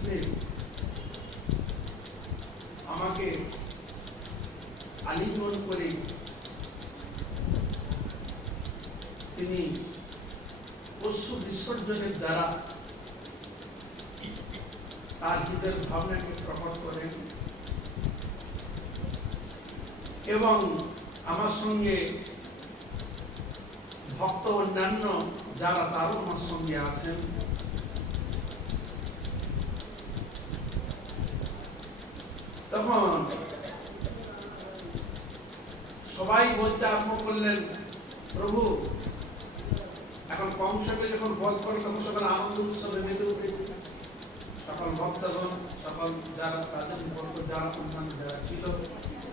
বসুদেব আমাকে আলিঙ্গন করে তিনি অশ্রু বিসর্জনের দ্বারা তার হৃদয়ের ভাবনাকে প্রকট করেন এবং আমার সঙ্গে ভক্ত অন্যান্য যারা তারও আমার সঙ্গে আছেন তখন সবাই বলতে আরম্ভ করলেন, প্রভু এখন কংসকে যখন বধ করে তখন সকাল আনন্দ উৎসবে মেতে উঠে সকল ভক্তগণ, সকল যারা তাদের ভক্ত যারা অন্যান্য যারা ছিল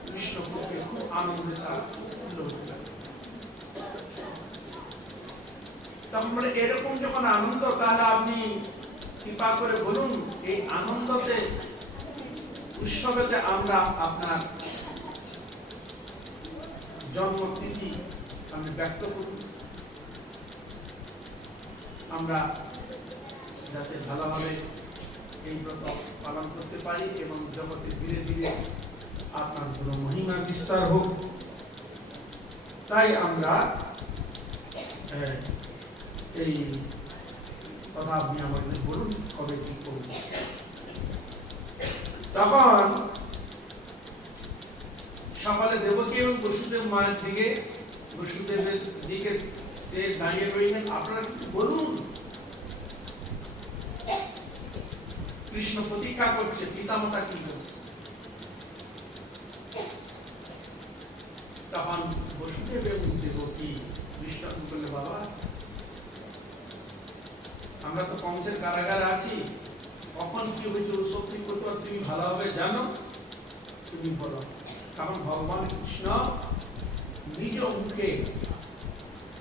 কৃষ্ণকে খুব আনন্দে তারা তখন বলে এরকম যখন আনন্দ, তাহলে আপনি কৃপা করে বলুন এই আনন্দতে উৎসবেতে আমরা আপনার জন্মতিথি আমি ব্যক্ত করুন, আমরা যাতে ভালোভাবে এই ব্রত পালন করতে পারি এবং জগতে ধীরে ধীরে আপনার পুরো মহিমা বিস্তার হোক। তাই আমরা এই কথা আপনি আমাদের বলুন কবে কি করব। তখন সকালে দেবকী এবং বসুদেব মায়ের দিকে বসুদেবের দিকে যে দাঁড়িয়ে রইলেন, আপনারা কিছু বলুন। কৃষ্ণ প্রতীক্ষা করছে পিতামাতা কি করবে। তখন বসুদেব এবং দেবকী দৃষ্টান্ত করলে, বাবা আমরা তো কংসের কারাগারে আছি, কখন কি হয়েছে ও সত্যি করতে তুমি ভালোভাবে জানো, তুমি বলো। কারণ ভগবান কৃষ্ণ নিজ মুখে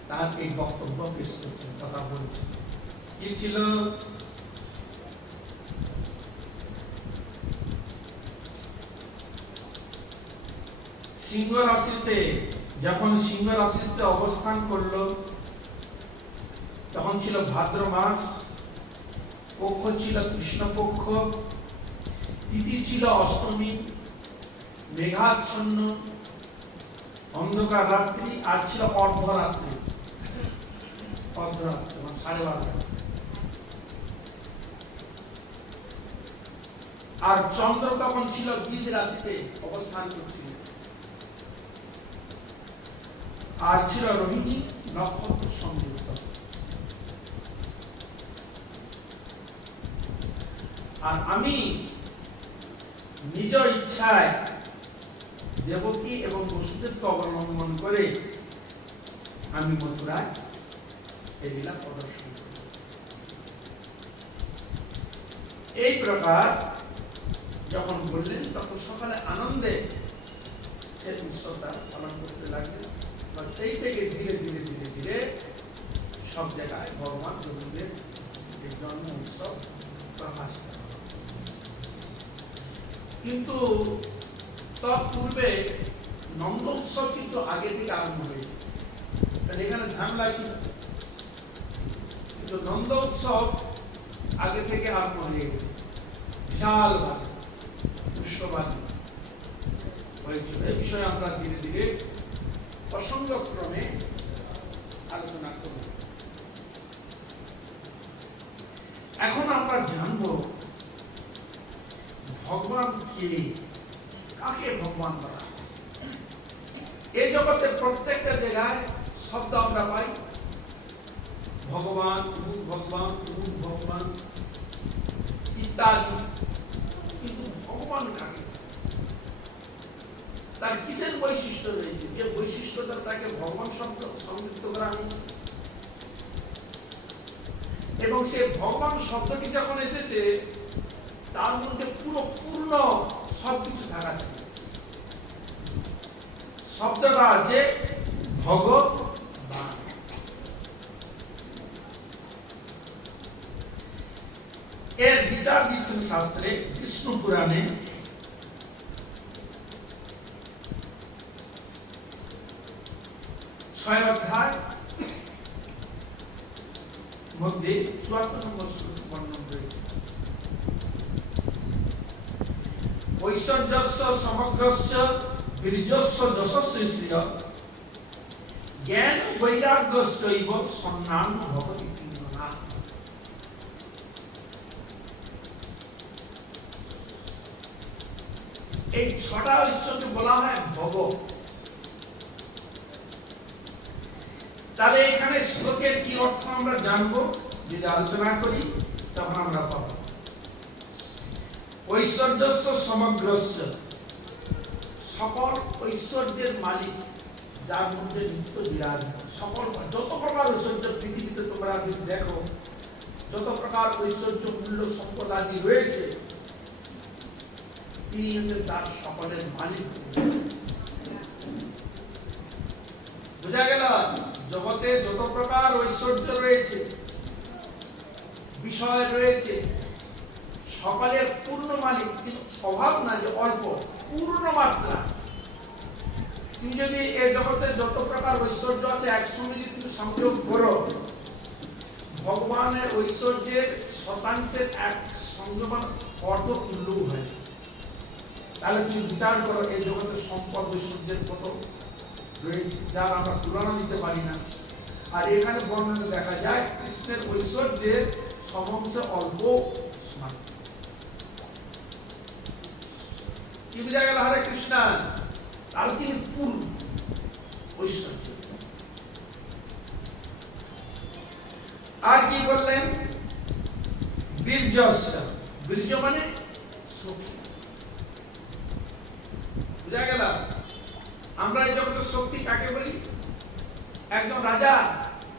তার এই বক্তব্য পেশ করছেন, কথা বলছেন। কি ছিল? সিংহ রাশিতে যখন সিংহ রাশিতে অবস্থান করলো তখন ছিল ভাদ্র মাস, পক্ষ ছিল কৃষ্ণপক্ষ, তিথি ছিল অষ্টমী, মেঘাচ্ছন্ন অন্ধকার রাত্রি, আর ছিল অর্ধরাত্রি, অর্ধরাত্রি 12:30। আর চন্দ্র তখন ছিল বৃষ রাশিতে অবস্থান করছিল, আর ছিল রোহিণী নক্ষত্র সংযুক্ত। আর আমি নিজ ইচ্ছায় দেবকী এবং বসুদেবকে অবলম্বন করে আমি মথুরায় এই লীলা প্রদর্শন করি। এই প্রকার যখন বললেন তখন সকালে আনন্দে সে উৎসবটা পালন করতে লাগলেন। সেই থেকে ধীরে ধীরে ধীরে ধীরে সব জায়গায় ভগবান বসুদেব জন্ম উৎসব প্রকাশ করে। কিন্তু তৎপূর্বে নন্দ উৎসব কিন্তু আগে থেকে আরম্ভ হয়েছে, এখানে ঝামেলা ছিল। কিন্তু নন্দ উৎসব আগে থেকে আরম্ভ হয়ে গেছে, বিশাল ভাবে উৎসবাদী হয়েছিল। এই বিষয়ে আমরা ধীরে ধীরে প্রসঙ্গক্রমে আলোচনা করব। এখন আমরা জানব ভগবান কে, কাকে ভগবান বলা। এই জগতে প্রত্যেকটা জায়গায় শব্দ আমরা পাই, ভগবান, ভগবান, ভগবান ইত্যাদি। কিন্তু ভগবান কাকে, তার কিসের বৈশিষ্ট্য রয়েছে, যে বৈশিষ্ট্যটা তাকে ভগবান শব্দ সংযুক্ত করা নেই। এবং সে ভগবান শব্দটি যখন এসেছে তার মধ্যে পুরো পূর্ণ সবকিছু থাকা যায়। শব্দটা আছে ভগবান। এর বিচার দিচ্ছেন শাস্ত্রে বিষ্ণু পুরাণে 6 অধ্যায় মধ্যে 74 নম্বর বর্ণনা রয়েছে। ঐশ্বর্যস্য সমগ্রস্য বীর্যস্য যশস্যস্য জ্ঞান বৈরাগ্যশ্চৈব সন্ন্যান ভবতি কিঞ্চনা। এই ছটা ঐশ্বর্য বলা হয় ভোগ। তাহলে এখানে শ্লোকের কি অর্থ আমরা জানবো, যদি আলোচনা করি তখন আমরা পাবো। ঐশ্বর্যস্য সমগ্রস্য, সকল ঐশ্বর্যের মালিক, যার মধ্যে নিত্য বিরাজমান। সকল যত প্রকার ঐশ্বর্য পৃথিবীতে তোমরা যদি দেখো, যত প্রকার ঐশ্বর্য মূল্য সম্পদ আদি রয়েছে, তিনি হচ্ছেন তার সকলের মালিক। বোঝা গেল? জগতে যত প্রকার ঐশ্বর্য রয়েছে, বিষয় রয়েছে, সকলের পূর্ণ মালিক। কিন্তু অভাব না যে অল্প, পূর্ণ মাত্রা। তুমি যদি এই জগতে যত প্রকার ঐশ্বর্য আছে একসঙ্গে যদি তুমি সংযোগ করো, ভগবানের ঐশ্বর্যের শতাংশের এক সংযোজন অর্ধ তুল্য হয়। তাহলে তুমি বিচার করো এই জগতের সম্পদ ঐশ্বর্যের কত রয়েছে, যার আমরা তুলনা দিতে পারি না। আর এখানে বর্ণনা দেখা যায় কৃষ্ণের ঐশ্বর্যের সমংশে অল্প সমান। কি বোঝা গেল? হরে কৃষ্ণ। তাহলে তিনি পূর্ণ ঐশ্বর্য। আর কি বললেন? বীর্যস্য, বীর্য মানে শক্তি। বুঝা গেল? আমরা এই জগতের শক্তি কাকে বলি? একজন রাজা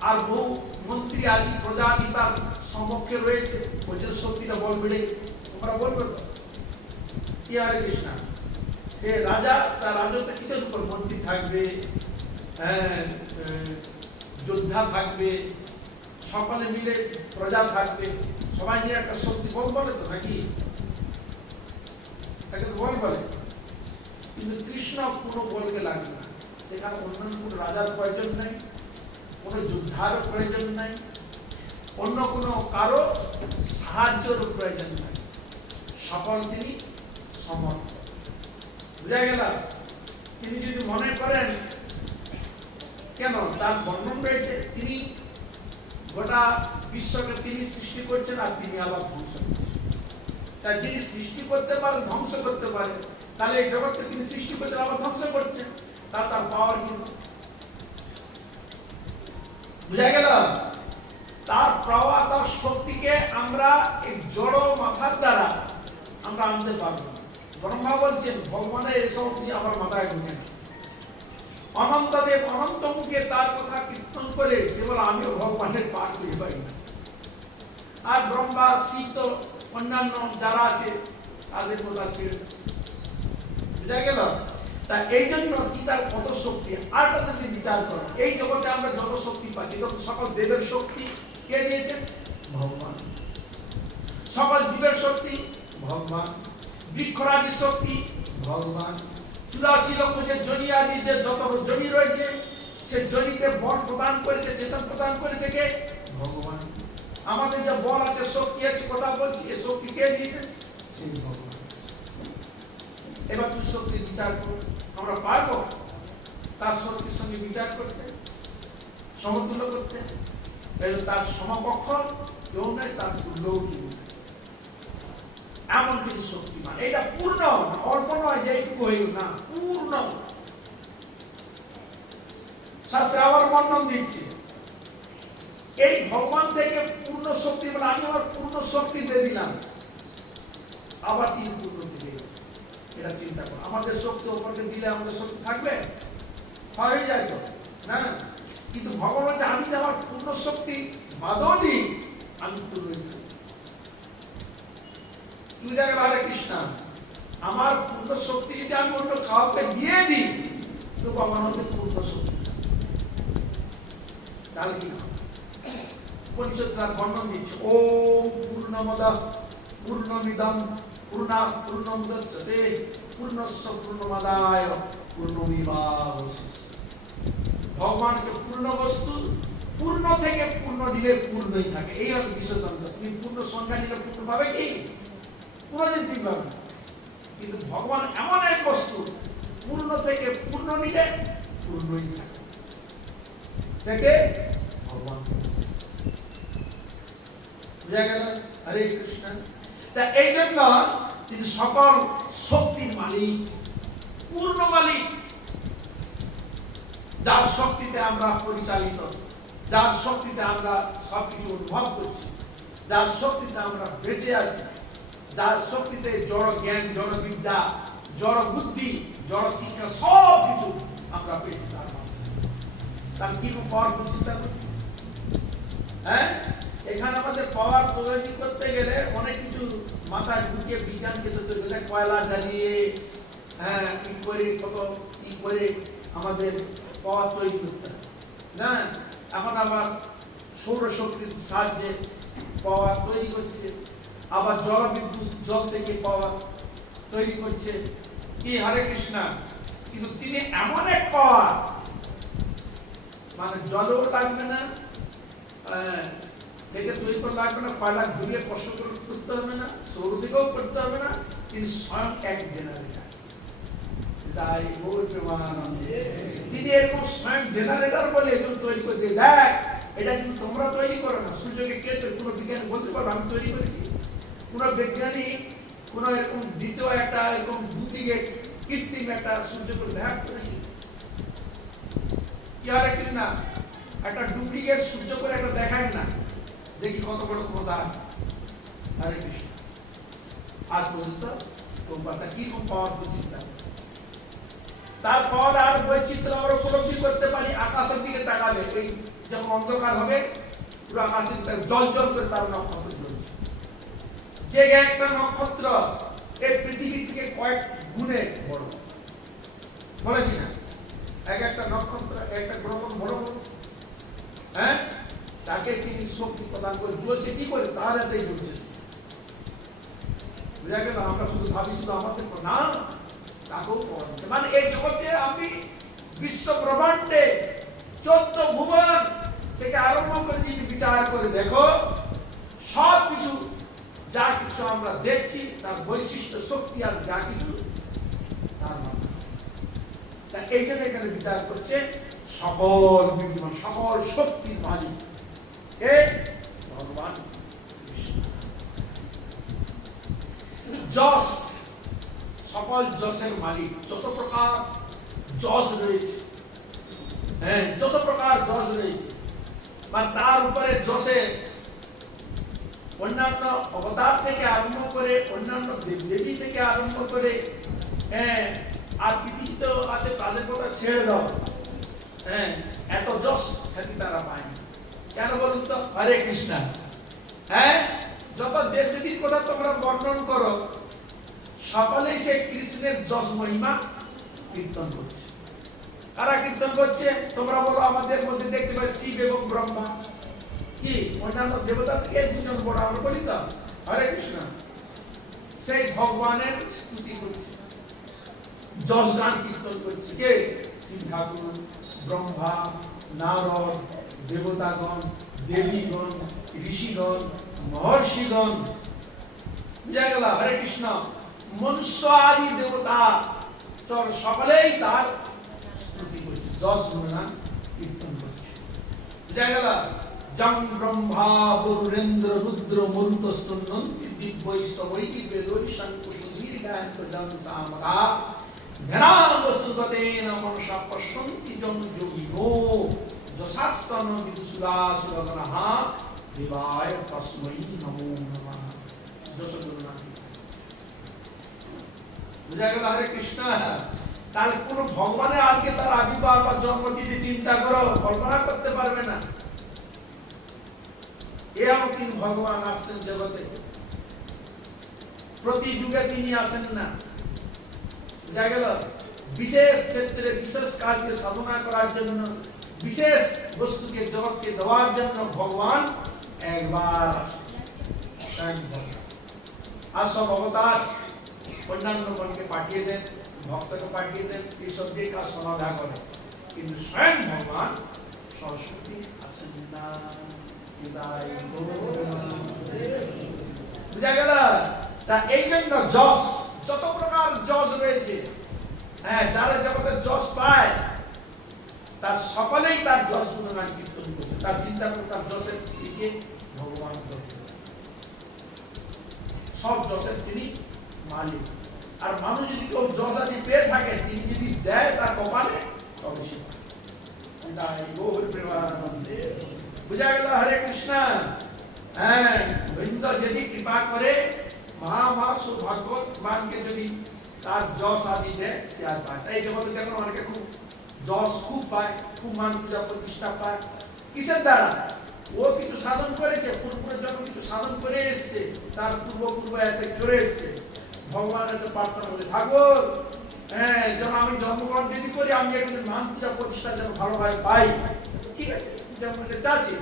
আর বহু মন্ত্রী আদি প্রজা আদি তার সমক্ষে রয়েছে, ওই যে শক্তিটা বল বেড়ে তোমরা বলবে তো কি? হরে কৃষ্ণ। সে রাজা, তার রাজত্ব কিসের উপর? মন্ত্রী থাকবে, যোদ্ধা থাকবে, সকলে মিলে প্রজা থাকবে, সবাই নিয়ে একটা শক্তি বল বলে তো নাকি? তাকে বল বলে। কিন্তু কৃষ্ণ কোনো বলকে লাগবে না। সেখানে অন্যান্য কোনো রাজার প্রয়োজন নাই, কোনো যোদ্ধার প্রয়োজন নাই, অন্য কোনো কারো সাহায্যের প্রয়োজন নাই। সকল তিনি সমর্থ। বুঝা গেল? তিনি যদি মনে করেন, কেন তার বর্ণন রয়েছে, তিনি গোটা বিশ্বকে তিনি সৃষ্টি করছেন আর তিনি আবার ধ্বংস করছেন। তাই যিনি সৃষ্টি করতে পারে, ধ্বংস করতে পারে, তাহলে এই জগৎকে তিনি সৃষ্টি করছেন আবার ধ্বংস করছেন, তার পাওয়ার কিন্তু। বুঝা গেল? তার পাওয়ার, তার শক্তিকে আমরা এই জড় মাথার দ্বারা আমরা আনতে পারবো না। ব্রহ্মা বলছেন ভগবানের এসব দিয়ে আমার মাথায় ঢুকে না। অনন্তদেব অনন্ত মুখে তার কথা কীর্তন করে সে বলে আমিও ভগবানের পাঠ করে পাই না। আর ব্রহ্মা, শিব, অন্যান্য যারা আছে তাদের কথা ছেড়ে। বুঝা গেল? তা এই জন্য কি তার কত শক্তি। আর তাদের যদি বিচার করো, এই জগতে আমরা যত শক্তি পাচ্ছি, তখন সকল দেবের শক্তি কে দিয়েছেন? ভগবান। সকল জীবের শক্তি ভগবান। বৃক্ষরাজির শক্তি ভগবান। 84 লক্ষ যে জনি আদি যে যত জনি রয়েছে, সে জনিতে বল প্রদান করেছে, চেতন প্রদান করেছে কে? ভগবান। আমাদের যে বল আছে, শক্তি আছে, কথা বলছি, এই শক্তি কে দিয়েছে? সেই ভগবান। এবার তুমি শক্তির বিচার করো, আমরা পারবো তার শক্তির সঙ্গে বিচার করতে, সমতুল্য করতে? তার সমকক্ষ কেউ নাই, তার তুল্যও কেউ নাই। এমন কিছু শক্তিমান। এটা পূর্ণ, অল্প নয় যে এইটুকু হইল না, পূর্ণ। শাস্ত্রে আবার বর্ণন দিচ্ছে, এই ভগবান থেকে পূর্ণ শক্তি বলে আমি আমার পূর্ণ শক্তি দিয়ে দিলাম, আবার তিনি পূর্ণ দিবে। এটা চিন্তা করো। আমাদের শক্তি ওপরকে দিলে আমাদের শক্তি থাকবে? হয়ে যায় তো না? কিন্তু ভগবান বলছে আমি আমার পূর্ণ শক্তি বাদও দিই, আমি পূর্ণ দিই। তুমি দেখো হরে কৃষ্ণ, আমার পূর্ণ শক্তি যদি আমি অন্য কাউকে দিয়ে দিই, তবু আমার হচ্ছে পূর্ণ শক্তি। তাহলে কি পরিষদ তার বর্ণন দিচ্ছে, ও পূর্ণমদঃ পূর্ণমিদং পূর্ণাৎ পূর্ণমুদচ্যতে পূর্ণস্য পূর্ণমাদায় পূর্ণমেবাবশিষ্যতে। ভগবানকে পূর্ণ বস্তু, পূর্ণ থেকে পূর্ণ দিলে পূর্ণই থাকে। এই হবে বিশেষণ। তুমি পূর্ণ সংখ্যা নিলে পূর্ণ পাবে কি? কোনদিন ঠিক পাবে। কিন্তু ভগবান এমন এক বস্তু, পূর্ণ থেকে পূর্ণ নিলে পূর্ণই থাকে, থেকে ভগবান। বুঝা গেল? হরে কৃষ্ণ। তা এই জন্য তিনি সকল শক্তির মালিক, পূর্ণ মালিক, যার শক্তিতে আমরা পরিচালিত, যার শক্তিতে আমরা সবকিছু অনুভব করছি, যার শক্তিতে আমরা বেঁচে আছি, যার শক্তিতে জড় জ্ঞান, জড় বিদ্যা, জড় বুদ্ধি, জড় শিক্ষা সব কিছু আমরা পেয়েছি। তার কি পাওয়ার চিন্তা করছি? হ্যাঁ, এখানে আমাদের পাওয়ার তৈরি করতে গেলে অনেক কিছু মাথায় ঢুকিয়ে বিজ্ঞানকে তৈরি করতে, কয়লা জ্বালিয়ে, হ্যাঁ, কি করে কত কি করে আমাদের পাওয়ার তৈরি করতে হবে না। এখন আবার সৌরশক্তির সাহায্যে পাওয়ার তৈরি করছে, আবার জলবিদ্যুৎ, জল থেকে পাওয়ার তৈরি করছে। কি হরে কৃষ্ণ। কিন্তু তিনি এমন এক পাওয়ার, মানে জলও লাগবে না, থেকে তৈরি করে লাগবে না, কয়লা ঘুরিয়ে কষ্ট করে করতে হবে না, সৌর থেকেও করতে হবে না, তিনি স্বয়ং এক জেনারেটর। তিনি এরকম স্বয়ং জেনারেটর বলে একজন তৈরি করে দিয়ে, দেখ এটা কিন্তু তোমরা তৈরি করো না, সূর্যকে কে তৈরি, কোনো বিজ্ঞানী বলতে পারবো আমি তৈরি করেছি? কোন বিজ্ঞানী কোন এরকম দ্বিতীয় একটা এরকম দুদিকে কৃত্রিম একটা সূর্য করে দেখা করেছি? কি আর একদিন না একটা ডুপ্লিকেট সূর্য করে একটা দেখায় না, দেখি কত বড় ক্ষমতা। হরে কৃষ্ণ। আজ পর্যন্ত তোমরা কিরকম পাওয়ার চিন্তা, তারপর আর বৈচিত্র্য আমরা উপলব্ধি করতে পারি। আকাশের দিকে তাকাবে, এই যখন অন্ধকার হবে পুরো আকাশের জল জল করে তার নক্ষত্র জ্বলবে, যে একটা নক্ষত্র এই পৃথিবী থেকে কয়েক গুণে বড়, বলে কিনা? এক একটা নক্ষত্র, একটা গ্রহ বড় বড়, হ্যাঁ, তাকে তিনি শক্তি প্রদান করে জ্বলছে কি করে? তার হাতেই জ্বলছে। বুঝা গেল? আমরা শুধু ভাবি শুধু আমাদের না, তাকেও মানে এই জগতে আপনি বিশ্ব ব্রহ্মাণ্ডে 14 ভুবন থেকে আরম্ভ করে যদি বিচার করে দেখো, সব কিছু যা কিছু আমরা দেখছি তার বৈশিষ্ট্য শক্তি আর যা কিছু তার মাধ্যমে। তা এই জন্য এখানে বিচার করছে সকল বিদ্যমান, সকল শক্তির মালিক কে? ভগবান। যশ, সকল যশের মালিক, যত প্রকার যশ রয়েছে, হ্যাঁ, যত প্রকার যশ রয়েছে, বা তার উপরে যশে অন্যান্য অবতার থেকে আরম্ভ করে, অন্যান্য দেবদেবী থেকে আরম্ভ করে, হ্যাঁ, আর পৃথিবীতে আছে তাদের কথা ছেড়ে দাও, হ্যাঁ, এত যশ খ্যাতি তারা পায়নি। কেন বলুন তো? হরে কৃষ্ণ। হ্যাঁ, যত দেবদেবীর কথা তোমরা বর্ণন করো, সকলেই সে কৃষ্ণের যশ মহিমা কীর্তন করছে। কারা কীর্তন করছে? তোমরা বলো আমাদের মধ্যে দেখতে পাই শিব এবং ব্রহ্মা, কি অন্যান্য দেবতা থেকে দুজন বড়, আমরা বলি তো হরে কৃষ্ণ, সেই ভগবানের স্তুতি করছে, যশ গান কীর্তন করছে। কে? শিব ঠাকুর, ব্রহ্মা, নারদ, দেবতাগণ, দেবীগণ, ঋষিগণ, মহর্ষিগণ। বুঝা গেল? হরে কৃষ্ণ। মনুষ্য আদি দেবতা সকলেই তার স্তুতি করছে, যশ গুণগান কীর্তন করছে। বুঝা গেল? জং ব্রহ্মা বরুরেন্দ্র রুদ্র মরুতস্তন্নন্তি দিব্যৈস্তবৈতি বেদৈ শঙ্কুশীর গায়ন্ত জং সামগা ধ্যানাং বস্তুগতেন মনসা পশ্যন্তি জং যোগিনো যশাস্তন বিদুসুরাসুরগণঃ দেবায় তস্मै নমো নমঃ। যশ গুণগান। বুঝা গেল? হরে কৃষ্ণ। তাহলে কোন ভগবানের আজকে তার আবির্ভাব বা জন্মতিথি চিন্তা করো, কল্পনা করতে পারবে না। এরকম তিনি ভগবান আসছেন জগতে, প্রতি যুগে তিনি আসেন না। বুঝা গেল? বিশেষ ক্ষেত্রে বিশেষ কাজকে সাধনা করার জন্য, বিশেষ বস্তুকে জগৎকে দেওয়ার জন্য ভগবান একবার আসেন। আর সব অবতার অন্যান্য গণকে পাঠিয়ে দেন, ভক্তকে পাঠিয়ে দেন, এই সব দিয়ে কাজ সমাধা করে, কিন্তু স্বয়ং ভগবান সরস্বতী আসেন না। বুঝা গেল? তা এই জন্য যশ, যত প্রকার যশ রয়েছে, হ্যাঁ, যারা জগতের যশ পায় তার সকলেই তার যশ গুণগান কীর্তন করছে। তার চিন্তা করে তার যশের দিকে ভগবান সব যশের তিনি মালিক। আর মানুষ যদি কেউ যশ আদি পেয়ে থাকে, তিনি যদি দেয় তার কপালে, তবে সে বুঝা গেল। হরে কৃষ্ণ। হ্যাঁ, বৃন্দ যদি কৃপা করে মহা সৌভাগ্যবানকে যদি তার যশ আদি দেয়, ত্যাগ পায়। এই জগতে দেখুন অনেকে খুব যশ খুব পায়, খুব মান পূজা প্রতিষ্ঠা পায়। কিসের দ্বারা? ও কিছু সাধন করেছে, পূর্বে যখন কিছু সাধন করে এসছে, তার পূর্ব এতে করে এসছে, ভগবানের প্রার্থনা করে, ঠাকুর হ্যাঁ যেন আমি জন্মগ্রহণ যদি করি, আমি একটু মান পূজা প্রতিষ্ঠা যেন ভালোভাবে পাই। ঠিক আছে, যেমন চাচ্ছি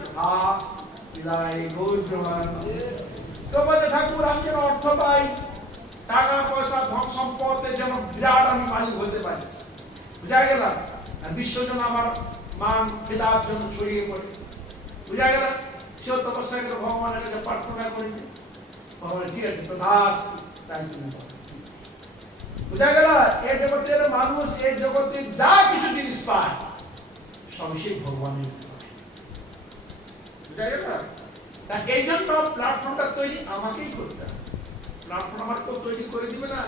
ঠাকুর আমি যেন অর্থ পাই, টাকা পয়সা ধন সম্পদের যেন বিরাট আমি মালিক হতে পারি। বুঝা গেল? বিশ্ব যেন আমার মান খেলার জন্য ছড়িয়ে পড়ে। বুঝা গেল? সেও তপস্যা করে ভগবানের কাছে প্রার্থনা করেছে। ভগবান ঠিক আছে, তো দাস তাই তুমি বুঝা গেল? এই জগতের মানুষ এই জগতে যা কিছু জিনিস পায়, সবই সেই ভগবানের। বুঝা গেল? তা এই জন্য প্ল্যাটফর্মটা তৈরি আমাকেই করতে হবে। প্ল্যাটফর্ম আমার কেউ তৈরি করে দিবে না।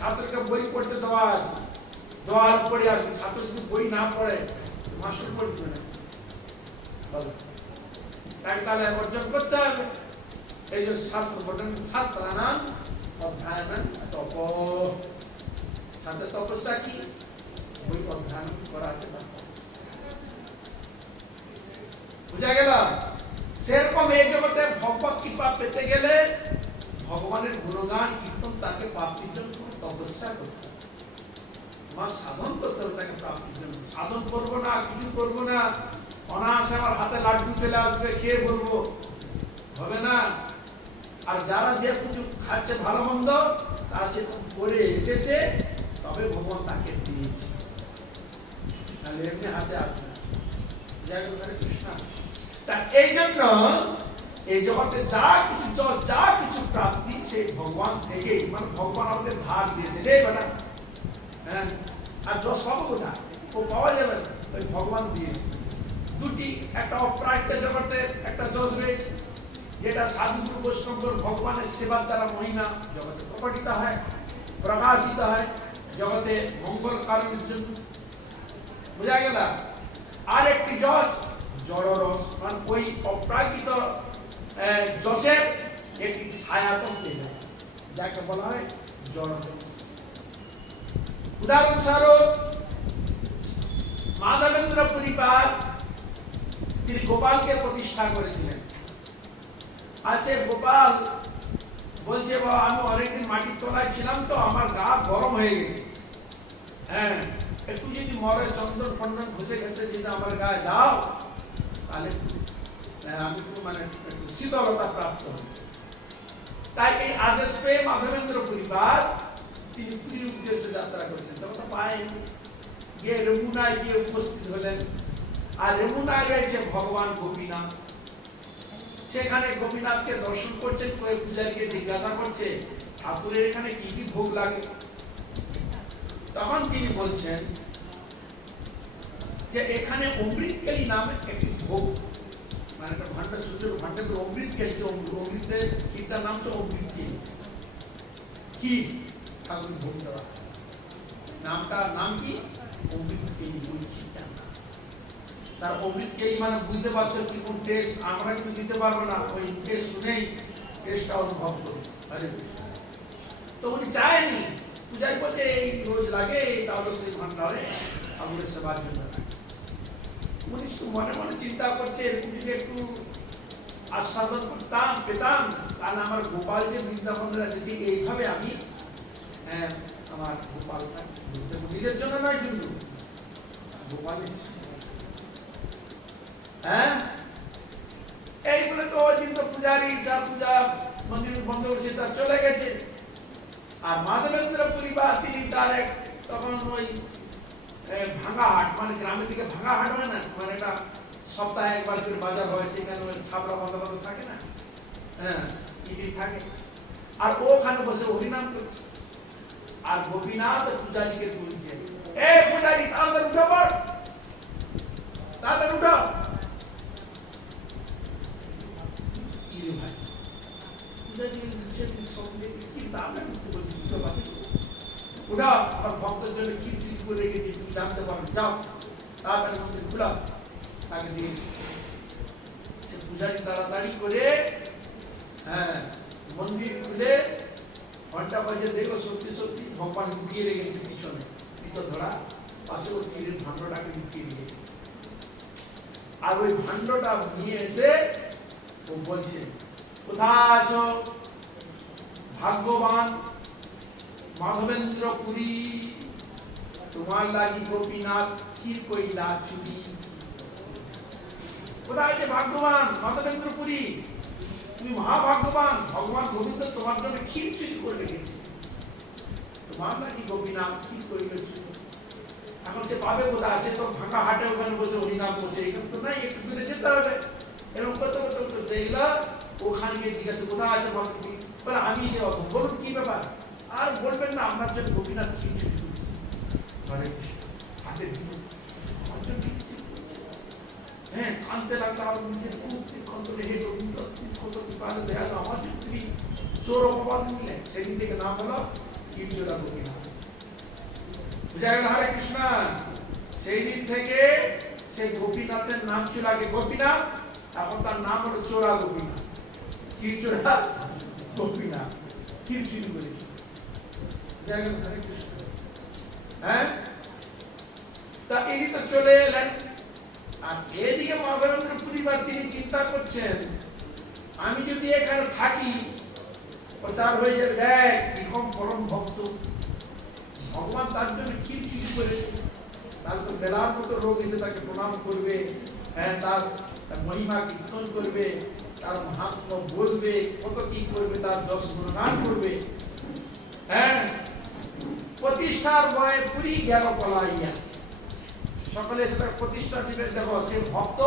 ছাত্রকে বই পড়তে দেওয়া আছে, দেওয়ার পরে আর ছাত্র যদি বই না পড়ে, মাস্টার পড়বে না। তাই তাহলে অর্জন করতে হবে। এই যে শাস্ত্র বলেন ছাত্রানাম অধ্যয়ন তপ। ছাত্রের তপস্যা কি? বই অধ্যয়ন করা আছে। বুঝা গেল? সেরকম এই জগতে ভগবত কৃপা পেতে গেলে ভগবানের গুণগান কীর্তন তাকে প্রাপ্তির জন্য তপস্যা করতে হবে। তোমার সাধন করতে হবে তাকে প্রাপ্তির জন্য। সাধন করবো না, কিছু করবো না, অনায়াসে আমার হাতে লাড্ডু চলে আসবে, খেয়ে বলবো, হবে না। আর যারা যে কিছু খাচ্ছে ভালো মন্দ, তারা সে করে এসেছে, তবে ভগবান তাকে দিয়েছে, তাহলে এমনি হাতে আসবে। কৃষ্ণ। তা এই জন্য এই জগতে যা কিছু যা কিছু প্রাপ্তি সেই ভগবান থেকেই, মানে ভগবান আমাদের ধার দিয়েছে রে বেটা। হ্যাঁ, আর যশ পাবো কোথায়? ও পাওয়া যাবে না, ওই ভগবান দিয়ে। দুটি, একটা অপ্রাকৃত জগতে একটা যশ রয়েছে, যেটা সাধুগুরু বৈষ্ণব ভগবানের সেবার দ্বারা মহিমা জগতে প্রকটিত হয়, প্রকাশিত হয়, জগতে মঙ্গল কারণের জন্য। বোঝা গেল? আর একটি যশ জড় রস, মানে ওই অপ্রাকৃত যশের একটি ছায়াতস দেখা, যাকে বলা হয় জড় রস। উদাহরণস্বরূপ মাধবেন্দ্র পুরীপাদ তিনি গোপালকে প্রতিষ্ঠা করেছিলেন। আর সে গোপাল বলছে, বাবা আমি অনেকদিন মাটির তলায় ছিলাম তো, আমার গা গরম হয়ে গেছে, হ্যাঁ একটু যদি মরে চন্দন ফন্দন ঘষে ঘষে যদি আমার গায়ে দাও, তাহলে আমি তো মানে একটু শীতলতা প্রাপ্ত হই। তাই এই আদেশ পেয়ে মাধবেন্দ্র পুরীপাদ তিনি পুরীর উদ্দেশ্যে যাত্রা করেছেন। তখন তো পায়েন গিয়ে রেমুনায় গিয়ে উপস্থিত হলেন। আর রেমুনায় রয়েছে ভগবান গোপীনাথ। সেখানে গোপীনাথকে দর্শন করছেন, করে পূজারীকে জিজ্ঞাসা করছে, ঠাকুরের এখানে কি কি ভোগ লাগে? তখন তিনি বলছেন যে এখানে অমৃতকেলী নামে একটি ভোগ, মানে একটা ভান্ডার, ছোট ভান্ডার অমৃত খেলছে, অমৃতের কীটার নাম তো অমৃতকেলী। কি ঠাকুর ভোগ দেওয়া, নাম কি? অমৃতকেলী। তার অমৃতকেলী মানে বুঝতে পারছো কি কোন টেস্ট, আমরা কিন্তু দিতে পারবো না, ওই টেস্ট শুনেই টেস্টটা অনুভব করবো। তো উনি চায়নি, পূজায় করতে এই রোজ লাগে, তাহলে সেই ভান্ডারে ঠাকুরের সেবার জন্য। উনি শুধু মনে মনে চিন্তা করছে, এরকম যদি একটু আস্বাদন করতাম, পেতাম, তাহলে আমার গোপাল যে বৃন্দাবনের আছে, ঠিক এইভাবে আমি আমার গোপালটা নিজের জন্য নয়, কিন্তু গোপালের। হ্যাঁ, এই বলে তো ওই দিন তো পূজারি যা পূজা মন্দির বন্ধ করেছে, তার চলে গেছে। আর মাধবেন্দ্র পুরীপাদ তিনি তার এক তখন ওই ভাঙা হাট, মানে গ্রামের দিকে ভাঙা হাট হয় না, মানে এটা সপ্তাহে একবার করে বাজার হয়, সেখানে ওই ছাপড়া বন্ধ থাকে না, হ্যাঁ ইডি থাকে। আর ওখানে বসে হরিনাম করছে। আর গোপীনাথ পূজারীকে তুলছে, এ পূজারী তাড়াতাড়ি উঠো, তাড়াতাড়ি উঠো। কি রে ভাই, পূজারী সঙ্গে কি দাম উঠতে বলছি, উঠা আমার ভক্তের জন্য খিচুড়ি করে রেখেছি, তুমি জানতে পারো, যাও তাড়াতাড়ি মন্দির খুলাও। তাকে দিয়ে সে পূজারী তাড়াতাড়ি করে মন্দির খুলে ঘন্টা বাজে দেখো সত্যি সত্যি ভগবান লুকিয়ে রেখেছে পিছনে, পিছন ধরা পাশে ওই তীরের ভাণ্ডটাকে লুকিয়ে রেখেছে। আর ওই ভাণ্ডটা নিয়ে এসে ও বলছে, কোথায় আছো ভাগ্যবান মাধবেন্দ্র পুরী, তোমার লাগি গোপীনাথ ক্ষীর কইলা চুরি। কোথায় আছে ভাগ্যবান মাধবেন্দ্র পুরী, তুমি মহাভাগ্যবান, ভগবান গোবিন্দ তোমার জন্য ক্ষীর চুরি করে রেখেছে, তোমার লাগি গোপীনাথ ক্ষীর কইলা চুরি। এখন সে পাবে কোথায়, সে তো ফাঁকা হাটে ওখানে বসে হরিনাম করছে, এখানে তো নাই, একটু দূরে যেতে হবে। এরকম করতে করতে করতে দেখলা ওখানে গিয়ে জিজ্ঞাসা, কোথায় আছে ভক্তি, বলে আমি সে অত, বলুন কি ব্যাপার। আর বলবেন না আপনার জন্য গোপীনাথ ক্ষীর চুরি করছে, হাতে দিল আমার জন্য কানতে লাগলো, আর নিজের কন্তরে হে গোবিন্দ কত কৃপালে দেখা তো আমার জন্য তুমি চোর অপবাদ নিলে। সেদিন থেকে নাম হলো ক্ষীরচোরা গোপীনাথ। বুঝা গেল হরে কৃষ্ণ। সেই দিন থেকে সেই গোপীনাথের নাম ছিল আগে গোপীনাথ, এখন তার নাম হলো চোরা গোপীনাথ, ক্ষীরচোরা গোপীনাথ, ক্ষীর চুরি করেছে। বুঝা গেল হরে কৃষ্ণ। তা ইনি তো চলে এলেন, আর এদিকে মাধবেন্দ্র পরিবার তিনি চিন্তা করছেন, আমি যদি এখানে থাকি প্রচার হয়ে যাবে, দেখ এরকম পরম ভক্ত ভগবান তার জন্য ক্ষীর চুরি করেছে, তার তো বেলার মতো লোক এসে তাকে প্রণাম করবে, তার মহিমা কীর্তন করবে, তার মহাত্ম বলবে, কত কি করবে, তার যশ গুণগান করবে। প্রতিষ্ঠার ভয়ে পুরী গেল পলাইয়া, সকলে সেটা প্রতিষ্ঠা দিবেন। দেখো সে ভক্ত,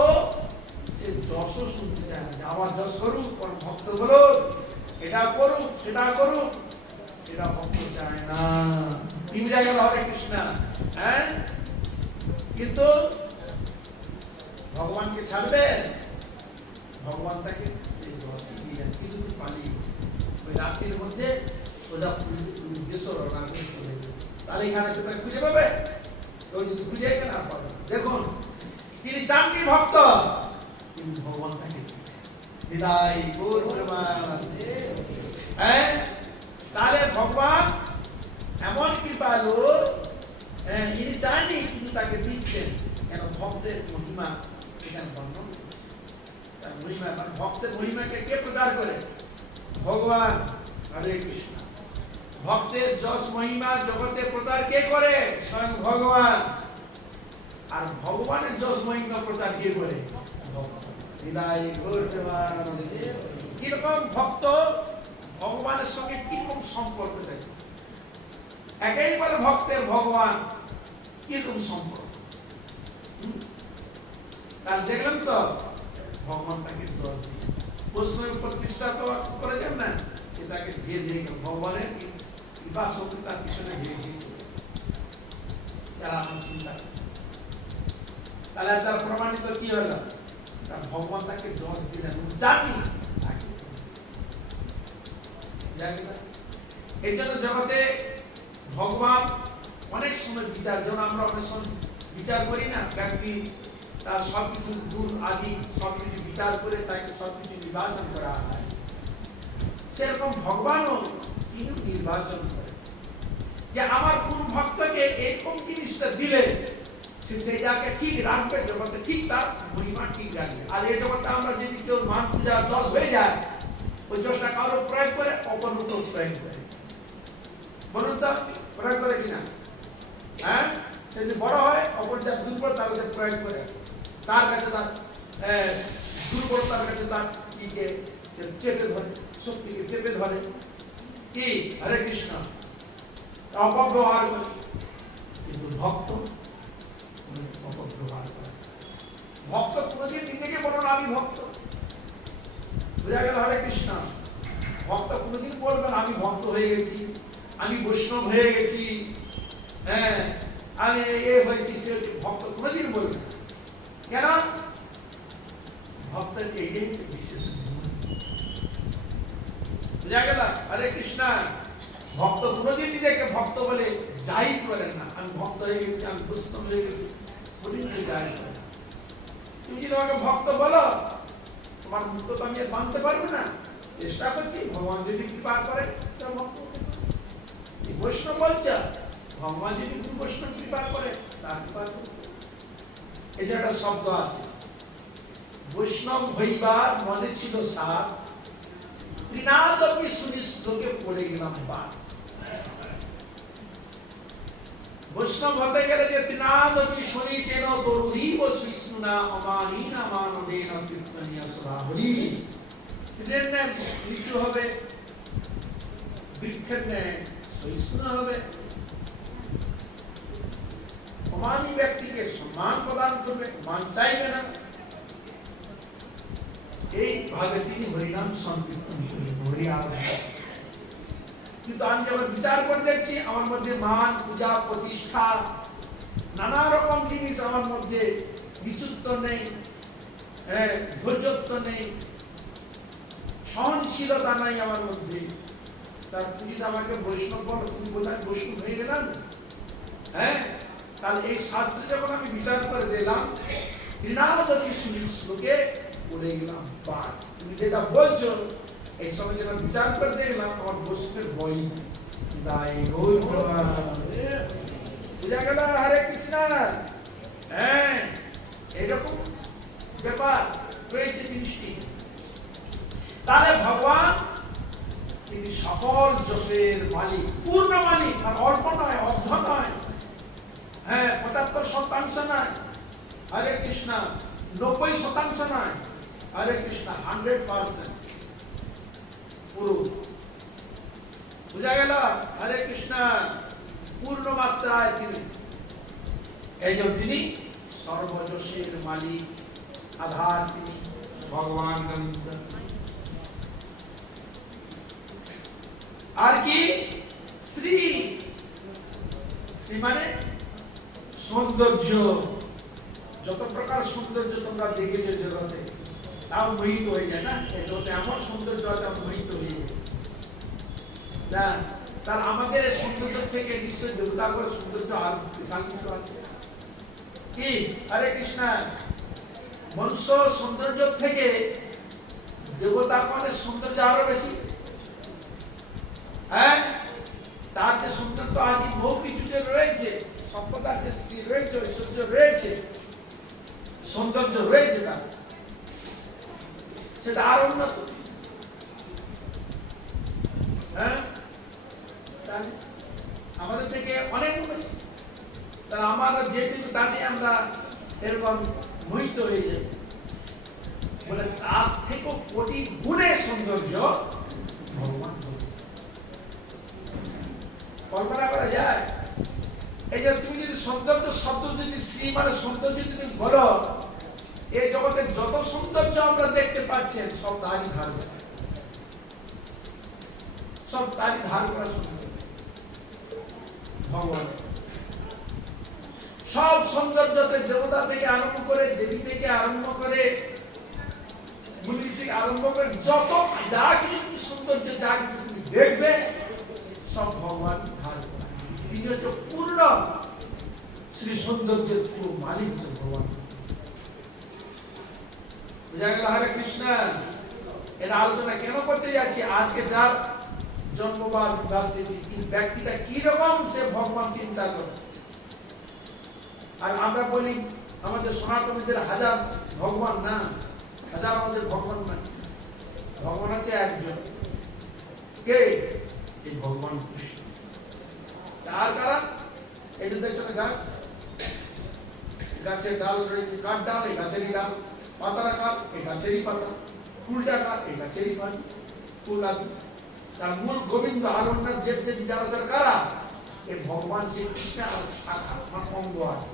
সে যশও শুনতে চায় না, আমার যশ করুক, কোন ভক্ত বলো এটা করুক সেটা করুক, এটা ভক্ত চায় না। তিন জায়গায় হরে কৃষ্ণ। কিন্তু ভগবানকে ছাড়বেন, ভগবান তাকে সেই যশই দিলেন, কিন্তু পালিয়ে ওই রাত্রির মধ্যে সোজা উদ্দেশ্য রওনা করে চলে যাবে। তাহলে এখানে সেটা খুঁজে পাবে, যদি খুঁজে না পাবে। দেখুন তিনি চান্ডী ভক্ত, কিন্তু ভগবান তাকে বিদায় তাহলে ভগবান এমন কৃপালু, ইনি চাননি কিন্তু তাকে দিচ্ছেন কেন, ভক্তের মহিমা এখানে বর্ণন। তার মহিমা মানে ভক্তের মহিমাকে কে প্রচার করে, ভগবান। হরে কৃষ্ণ। ভক্তের যশ মহিমা জগতে প্রচার কে করে, স্বয়ং ভগবান। আর ভগবানের যশ মহিমা প্রচার কে করে, কিরকম ভক্ত ভগবানের সঙ্গে কিরকম সম্পর্ক থাকে, একেই বলে ভক্তের ভগবান, কিরকম সম্পর্ক। তার দেখলাম তো ভগবান তাকে প্রশ্নের প্রতিষ্ঠা তো করে দেন না, তাকে ধীরে ধীরে ভগবানের কৃপা শক্তি তার পিছনে ধীরে ধীরে তারা আমার চিন্তা। তাহলে তার প্রমাণিত কি হলো, ভগবান তাকে যশ দিলেন, জানি এই জন্য জগতে ভগবান অনেক সময় বিচার, যেমন আমরা অনেক সময় বিচার করি না, ব্যক্তি তার সবকিছু গুণ আদি সবকিছু বিচার করে তাকে সবকিছু নির্বাচন করা হয়, সেরকম ভগবানও তিনি নির্বাচন করে যে আমার কোন ভক্তকে এরকম জিনিসটা দিলে সে সেইটাকে ঠিক রাখবে, জগতে ঠিক তার মহিমা ঠিক রাখবে। আর এই জগতে আমরা যদি কেউ মান পূজা যশ হয়ে যায়, ওই যশটা কারো প্রয়োগ করে, অপর উপর প্রয়োগ করে, বলুন তো প্রয়োগ করে কিনা? সে যদি বড় হয়, অপর যার দুর্বল তার কাছে প্রয়োগ করে, তার কাছে তার দুর্বলতার কাছে তার ইকে চেপে ধরে, শক্তিকে চেপে ধরে। কি হরে কৃষ্ণ, অপব্যবহার করে। কিন্তু ভক্ত অপব্যবহার করে, ভক্ত কোনদিন নিজেকে বলো না আমি ভক্ত। বুঝা গেল হরে কৃষ্ণ। ভক্ত কোনোদিন বলবেন আমি ভক্ত হয়ে গেছি, আমি বৈষ্ণব হয়ে গেছি, হ্যাঁ আমি এ হয়েছি সে হয়েছি, ভক্ত কোনোদিন বলবেন না। কেন? ভক্তের এইটাই হচ্ছে বিশেষ বুঝা গেল। হরে কৃষ্ণ। ভক্ত কোনোদিন নিজেকে ভক্ত বলে জাহির করেন না, আমি ভক্ত হয়ে গেছি, আমি বৈষ্ণব হয়ে গেছি, কোনোদিন সে জাহির করে না। তুমি যদি আমাকে ভক্ত বলো, তোমার মুক্ত তো আমি মানতে পারবো না, চেষ্টা করছি, ভগবান যদি কৃপা করে ভক্ত। বৈষ্ণব বলছে ভগবান যদি গুরু বৈষ্ণব কৃপা করে তার কৃপা করবে। এই যে একটা শব্দ আছে, বৈষ্ণব হইবার মনে ছিল সাত, ত্রিনাদপি শুনি শ্লোকে পড়ে গেলাম বাদ। বৈষ্ণব হতে গেলে যে ত্রিনাদপি শুনি যেন তরুরীব বিষ্ণুনা অমানীনা মানবেন কীর্তনীয় সভা হরি। ত্রিনের ন্যায় নিচু হবে, বৃক্ষের ন্যায় সহিষ্ণু হবে, অমানী ব্যক্তিকে সম্মান প্রদান করবে, মান চাইবে না। এইভাবে তিনি হরিনাম সংকীর্তন করেন। কিন্তু আমি যখন বিচার করে দেখছি আমার মধ্যে মান, পূজা, প্রতিষ্ঠা, নানা রকম জিনিস আমার মধ্যে বিচুত্ব নেই, ধৈর্যত্ব নেই, সহনশীলতা নাই আমার মধ্যে। তার তুমি আমাকে বৈষ্ণব বলো, তুমি বললে আমি বৈষ্ণব হয়ে গেলাম? হ্যাঁ, তাহলে এই শাস্ত্রে যখন আমি বিচার করে দিলাম, ত্রিনাদপি শুনি শ্লোকে পড়ে গেলাম বাদ। তুমি যেটা বলছো এই সময় যখন বিচার করে দেখলাম আমার বৈষ্ণবের বই বুঝা গেল। হরে কৃষ্ণ। হ্যাঁ, এরকম ব্যাপার রয়েছে জিনিসটি। তাহলে ভগবান তিনি সকল যশের মালিক, পূর্ণ মালিক, আর অল্প নয়, অর্ধ নয়, হ্যাঁ 75% নয়, হরে কৃষ্ণ 90% নয়, হরে কৃষ্ণ 100% পুরো। বুঝা গেল? হরে কৃষ্ণ। পূর্ণ মাত্রায় তিনি, এই জন্য তিনি সর্বযশের মালিক, আধার তিনি ভগবান। আর কি শ্রী, শ্রী মানে সৌন্দর্য। যত প্রকার সৌন্দর্য তোমরা দেখেছো জগতে, তাও মোহিত হয়ে যায় না? জগতে এমন সৌন্দর্য আছে, মোহিত হয়ে যায়। তার আমাদের সৌন্দর্য থেকে নিশ্চয় দেবতাগণের সৌন্দর্য আর বিশাল কিছু আছে কি? হরে কৃষ্ণ। মনুষ্য সৌন্দর্য থেকে দেবতাগণের সৌন্দর্য আরো বেশি। হ্যাঁ, তার যে সৌন্দর্য আদি বহু কিছু যে রয়েছে, সম্পদার যে শ্রী রয়েছে, ঐশ্বর্য রয়েছে, সৌন্দর্য রয়েছে, তার সেটা আর উন্নত। হ্যাঁ, আমাদের থেকে অনেক উন্নত। তাহলে আমরা যেদিন তাতে আমরা এরকম মোহিত হয়ে যাই, বলে তার থেকে কোটি গুণের সৌন্দর্য ভগবান। কল্পনা করা যায়? এই যে তুমি যদি সৌন্দর্য শব্দ যদি শ্রী মানে সৌন্দর্য তুমি বলো, এই জগতে যত সৌন্দর্য আমরা দেখতে পাচ্ছেন সব তারই ধার করা, সব তারই ধার করা সৌন্দর্য ভগবান। সব সৌন্দর্যতে দেবতা থেকে আরম্ভ করে, দেবী থেকে আরম্ভ করে, মুনি থেকে আরম্ভ করে, যত যা কিছু তুমি সৌন্দর্য যা কিছু তুমি দেখবে সব ভগবান ধার করা। তিনি হচ্ছে পূর্ণ শ্রী সৌন্দর্যের পুরো মালিক ভগবান। বুঝা গেল? হরে কৃষ্ণ। এর আলোচনা কেন করতে যাচ্ছি? আজকে যার জন্মবাদ ব্যক্তিটা কি রকম সে ভগবান চিন্তা করে। আর আমরা বলি আমাদের সনাতনীদের হাজার ভগবান না, হাজার আমাদের ভগবান না, ভগবান আছে একজন। কে? এই ভগবান কৃষ্ণ। তার কারণ এই যে দেখছো গাছ, গাছের ডাল রয়েছে, কাঠ ডাল, এই গাছেরই ডাল, পাতার কাঠ, এই গাছেরই পাতা, ফুলটা কাঠ, এই গাছেরই ফুল আছে। তার মূল গোবিন্দ আর অন্য দেব দেবী যারা কারা? এই ভগবান শ্রীকৃষ্ণ শাখা অঙ্গ আছে।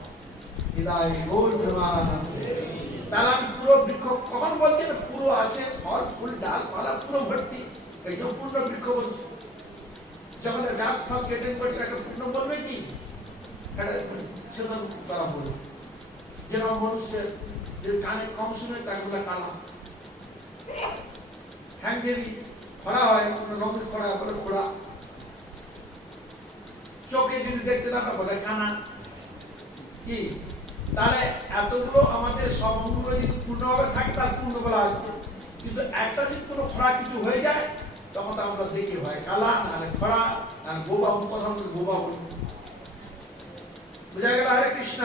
তাহলে আমি পুরো বৃক্ষ কখন বলছি না পুরো আছে, ফল ফুল ডাল পালা পুরো ভর্তি, এই যে পূর্ণ বৃক্ষ বলছে, যখন গাছ ফাছ কেটে করছে একটা পূর্ণ বলবে কি, এটা সেটা তারা বলবে। যেন মানুষের যে কানে কম শুনে তাকে বলে কানা, হ্যাং যদি খরা হয় রঙের খরা বলে খোড়া, চোখে যদি দেখতে না পায় বলে কানা। কি তাহলে এতগুলো আমাদের সব অঙ্গগুলো যদি পূর্ণভাবে থাকে তার পূর্ণ বলা হচ্ছে, কিন্তু একটা যদি কোনো খরা কিছু হয়ে যায় তখন তো আমরা দেখি হয় কালা, নাহলে খরা, না গোবা, কথা বলে গোবা বলি। বুঝা গেল? হরে কৃষ্ণ।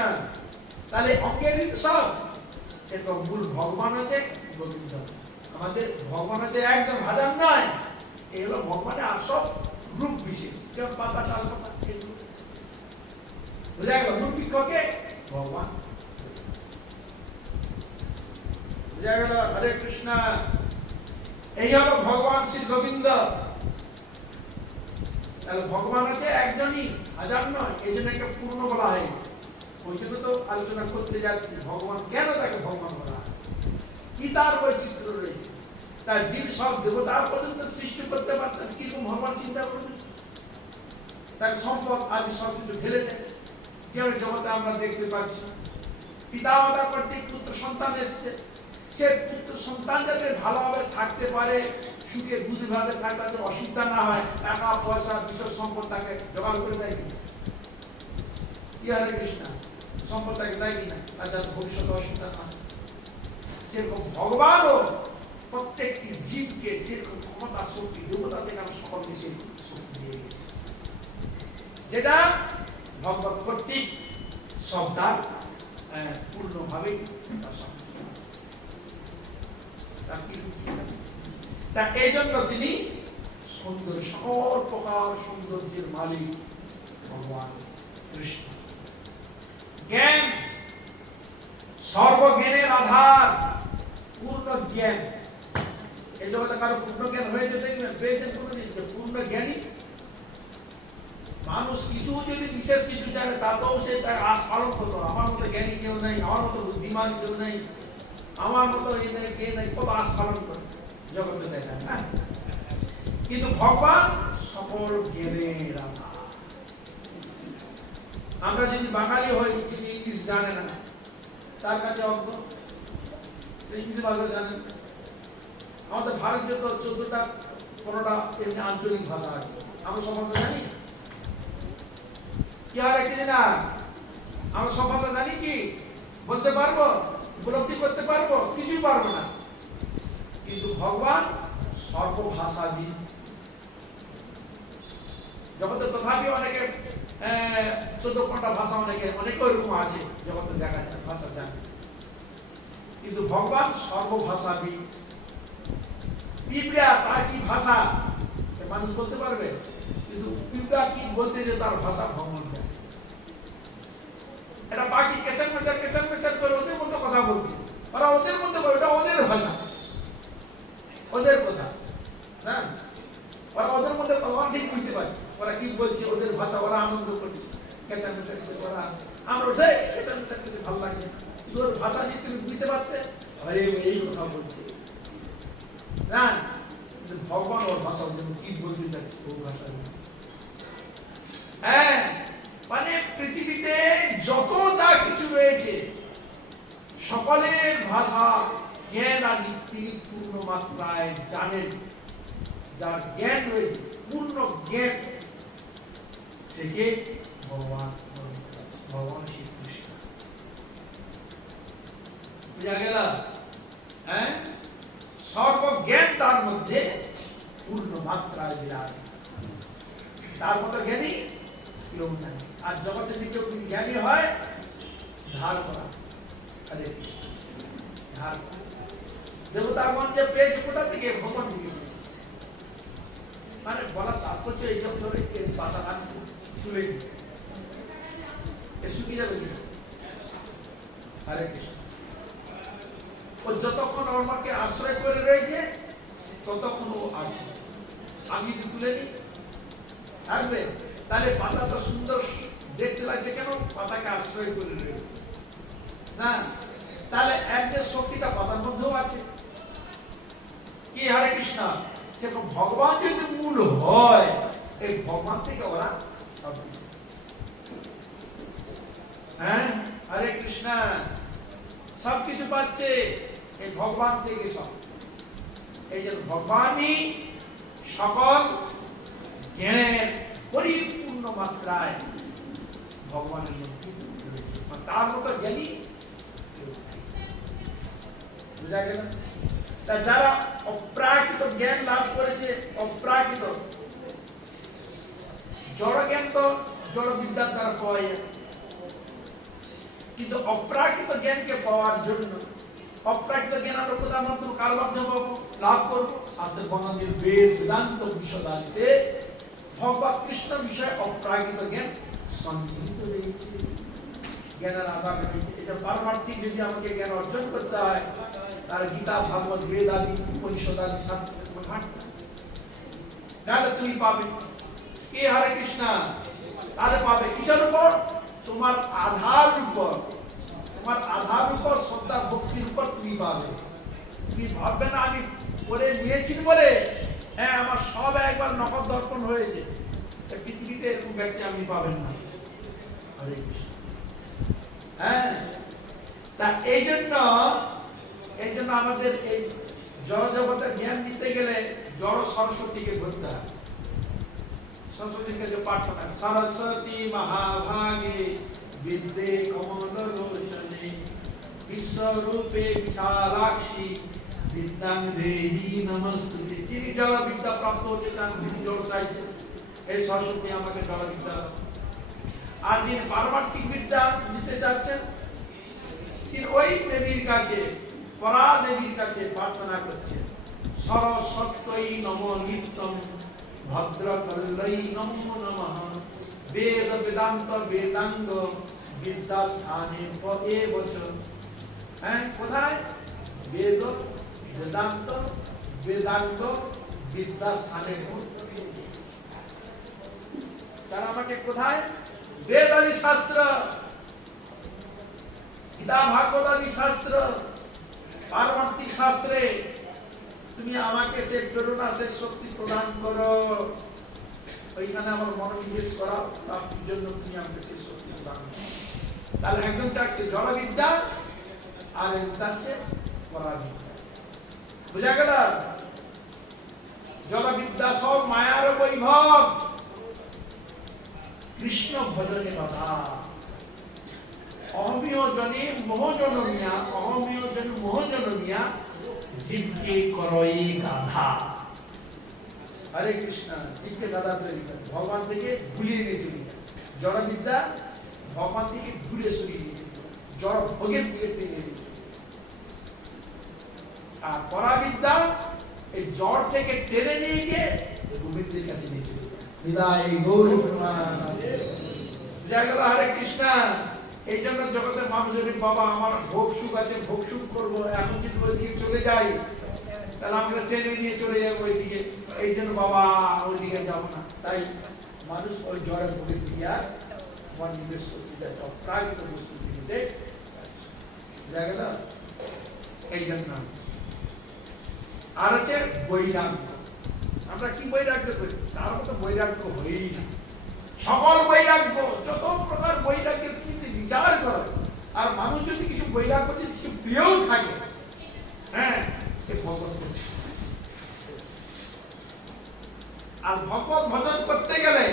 তাহলে অঙ্গের সব সে তো মূল ভগবান আছে গোবিন্দ। আমাদের ভগবান আছে একদম হাজার নয়, এই হলো ভগবানের আসল রূপ বিশেষ, যেমন পাতা ডাল পাতা এগুলো। বুঝা গেল? রূপ বৃক্ষকে ভগবান। বুঝা গেল? হরে কৃষ্ণ। এই হলো ভগবান শ্রী গোবিন্দ। তাহলে ভগবান আছে একজনই, হাজার নয়, এই জন্য একটা পূর্ণ বলা হয়। ওই জন্য তো আলোচনা করতে যাচ্ছি ভগবান কেন তাকে ভগবান বলা হয়, কি তার বৈচিত্র্য রয়েছে। তার যিনি সব দেবতা পর্যন্ত সৃষ্টি করতে পারতেন, কিন্তু ভগবান চিন্তা করতেন তার সম্পদ আদি সবকিছু ঢেলে দেন। যেমন জগতে আমরা দেখতে পাচ্ছি পিতা মাতা কর্তৃক পুত্র সন্তান এসছে, সে পুত্র সন্তান যাতে ভালোভাবে থাকতে পারে, সুখে বুদ্ধিভাবে থাকে, তাদের অসুবিধা না হয়, টাকা পয়সা বিশেষ সম্পদ তাকে জোগাড় করে দেয় কিনা? কি হরে কৃষ্ণ? সম্পদ তাকে দেয় কিনা? আর যাতে ভবিষ্যতে অসুবিধা না হয়। সেরকম ভগবানও প্রত্যেকটি জীবকে সেরকম ক্ষমতা শক্তি দেবতা থেকে আমি সকলকে সেরকম শক্তি দিয়ে গেছি, যেটা ভগবত কর্তৃক সব তার পূর্ণভাবে তা এই জন্য তিনি সুন্দর, সকল প্রকার সৌন্দর্যের মালিক ভগবান কৃষ্ণ। জ্ঞান, সর্বজ্ঞানের আধার, পূর্ণ জ্ঞান। এই জগতে কারো পূর্ণ জ্ঞান হয়েছে দেখবেন, পেয়েছেন কোনদিন? পূর্ণ জ্ঞানী মানুষ কিছু যদি বিশেষ কিছু জানে তাতেও সে তার আশ পালন করতো। আমার মতো জ্ঞানী কেউ নেই, আমার মতো বুদ্ধিমান কেউ নেই, আমার মতো এই নেই কে নেই, কত আশ পালন করে জগতে দেখায় না। কিন্তু ভগবান সকল জ্ঞানের আধার। আমরা যদি বাঙালি হই, যদি ইংলিশ জানে না, তার কাছে অজ্ঞ, ইংলিশ ভাষা জানেন। আমাদের ভারতীয় তো 14টা 15টা এমনি আঞ্চলিক ভাষা আছে, আমরা সব ভাষা জানি। কি আর একটি না আমরা সব ভাষা জানি, কি বলতে পারবো, উপলব্ধি করতে পারবো? কিছুই পারবো না। কিন্তু ভগবান সর্বভাষাবিদ জগতে। তথাপি অনেকে 14-15টা ভাষা অনেকে অনেক ওরকম আছে জগতে দেখা যায়, ভাষা জানে, কিন্তু ভগবান সর্বভাষাবিদ। পিঁপড়া তার কি ভাষা মানুষ বলতে পারবে, কিন্তু পিঁপড়া কি বলতে যে তার ভাষা ভগবান জানে। এটা পাখি কেচার মেচার করে ওদের মধ্যে কথা বলছে, ওরা ওদের মধ্যে বলে, ওটা ওদের ভাষা, ওদের কথা না, ওরা ওদের মধ্যে কথা ঠিক বুঝতে পারছে, ওরা কি বলছে, ওদের ভাষা, ওরা আনন্দ করছে, কেচার মেচার করে ওরা। আমরা ওটাই কেচার মেচার করতে ভালো লাগছে, ওর ভাষা যদি তুমি বুঝতে পারতে, আরে এই কথা বলছে না, ভগবান ওর ভাষা কি বলতে চাচ্ছে ওর ভাষা। হ্যাঁ, মানে পৃথিবীতে যত যা কিছু রয়েছে সকলের ভাষা জ্ঞান আর নীতি পূর্ণ মাত্রায় জানেন। যার জ্ঞান রয়েছে, পূর্ণ জ্ঞান থেকে ভগবান শ্রীকৃষ্ণ। বুঝা গেল? হ্যাঁ, সর্বজ্ঞান তার মধ্যে পূর্ণ মাত্রায় বিরাজ, তার মতো জ্ঞানী কেউ নাই। আর জগতে যদি কেউ জ্ঞানী হয়, ধার করা, ধার করা। দেবতাগণ যে পেয়েছে কোথা থেকে? ভগবান থেকে। মানে বলার তাৎপর্য এইসব ধরে পাতা গান তুলে শুকিয়ে যাবে কি? হরে কৃষ্ণ। ও যতক্ষণ আমাকে আশ্রয় করে রয়েছে ততক্ষণ ও আছে। আমি যদি তুলে নিই থাকবে, তাহলে পাতা তো সুন্দর দেখতে লাগছে কেন? পাতাকে আশ্রয় করে রয়েছে না, তাহলে এক যে শক্তিটা পাতার মধ্যেও আছে। কি হরে কৃষ্ণ? সেরকম ভগবান যদি মূল হয়, এই ভগবান থেকে ওরা সব, হ্যাঁ, হরে কৃষ্ণ, সব কিছু পাচ্ছে এই ভগবান থেকে সব। এই জন্য ভগবানই সকল জ্ঞানের পরিপূর্ণ মাত্রায় ভগবানের মধ্যে রয়েছে। তার মতো জ্ঞানী বুঝা গেল? তা যারা অপ্রাকৃত জ্ঞান লাভ করেছে, অপ্রাকৃত জড় জ্ঞান তো জড় বিদ্যার দ্বারা পাওয়া যায়, কিন্তু অপ্রাকৃত জ্ঞানকে পাওয়ার জন্য, অপ্রাকৃত জ্ঞান আমরা কোথাও মাত্র কার মাধ্যমে লাভ করবো? শাস্ত্রের বর্ণনের বেদ বেদান্ত বিষদান্তে ভগবান কৃষ্ণ বিষয়ে অপ্রাকৃত জ্ঞান সন্নিহিত রয়েছে, জ্ঞানের আধার রয়েছে। এটা পারমার্থিক যদি আমাকে জ্ঞান অর্জন করতে হয়, তার গীতা ভাগবত বেদ আদি উপনিষদ আদি শাস্ত্রের ঘাটতে, তাহলে তুমি পাবে কে? হরে কৃষ্ণ। তাহলে পাবে কিসের উপর? তোমার আধার উপর, তোমার আধার উপর, শ্রদ্ধা ভক্তির উপর তুমি পাবে। তুমি ভাববে না আমি করে নিয়েছি বলে হ্যাঁ আমার সব একবার নকল দর্পণ হয়েছে, পৃথিবীতে এরকম ব্যক্তি আপনি পাবেন না। হরে কৃষ্ণ। হ্যাঁ, তা এই জন্য আমাদের এই জড় জগতের জ্ঞান দিতে গেলে জড় সরস্বতীকে ধরতে হয়। সরস্বতীর কাছে প্রার্থনা, সরস্বতী মহাভাগে বিদ্যে কমলোচনে বিশ্বরূপে বিশালাক্ষী বিদ্যাং দেহি নমস্তুতে। তিনি জড় বিদ্যা প্রাপ্ত হতে চান, তিনি জড় চাইছেন, এই সরস্বতী আমাকে জড় বিদ্যা। আর যিনি পারমার্থিক বিদ্যা দিতে চাচ্ছেন, তিনি ওই দেবীর কাছে, পরা দেবীর কাছে প্রার্থনা করছেন, সরস্বত্যই নম নিত্যম ভদ্রকল্যই নমো নমঃ বেদ বেদান্ত বেদাঙ্গ বিদ্যাস্থানে পদে বচন। হ্যাঁ, কোথায়? বেদ বেদান্ত বেদাঙ্গ বিদ্যাস্থানে। তারা আমাকে কোথায়? বেদ আদি শাস্ত্র, গীতা ভাগবত আদি শাস্ত্র, পারমার্থিক শাস্ত্রে তুমি আমাকে সে প্রেরণা, সে শক্তি প্রদান করো, ওইখানে আমার মনোনিবেশ করাও, তার জন্য তুমি আমাকে সে শক্তি প্রদান করো। তাহলে একজন চাচ্ছে জড় বিদ্যা, আর একজন চাচ্ছে পরাবিদ্যা। বুঝা গেল? জড় বিদ্যা সব মায়ার বৈভব, কৃষ্ণ ভজনে বাধা। অহমীয় জনে মোহজনমিয়া, অহমীয় জন মোহজনমিয়া জীবকে করই গাধা। হরে কৃষ্ণ। জীবকে গাধা তৈরি করে ভগবান থেকে ভুলিয়ে দিয়েছে। জড় বিদ্যা ভগবান থেকে দূরে সরিয়ে দিয়েছে, জড় ভোগের দিকে টেনে দিয়েছে। আর পরাবিদ্যা এই জড় থেকে টেনে নিয়ে গিয়ে গোবিন্দের কাছে নিয়ে চলে যায়। বিদায় গৌর প্রেমানন্দে। জয় গেল। হরে কৃষ্ণ। এই জন্য জগতের মানুষ যদি বাবা আমার ভোগ সুখ আছে, ভোগ সুখ করবো, এখন যদি ওই দিকে চলে যাই তাহলে আমরা টেনে নিয়ে চলে যাবো ওইদিকে, এই জন্য বাবা ওইদিকে যাবো না। তাই মানুষ ওই জড়ের ভোগের দিকে আর নিবেশ করতে যায়, অপ্রাকৃত বস্তু দিকে। বুঝা গেল? এই জন্য আর হচ্ছে বৈরাগ্য। আমরা কি বৈরাগ্য করি? তার মতো বৈরাগ্য হই না। সকল বৈরাগ্য, যত প্রকার বৈরাগ্যের কিন্তু বিচার করো। আর মানুষ যদি কিছু বৈরাগ্য, যদি কিছু প্রিয়ও থাকে, হ্যাঁ, আর ভগবত ভজন করতে গেলে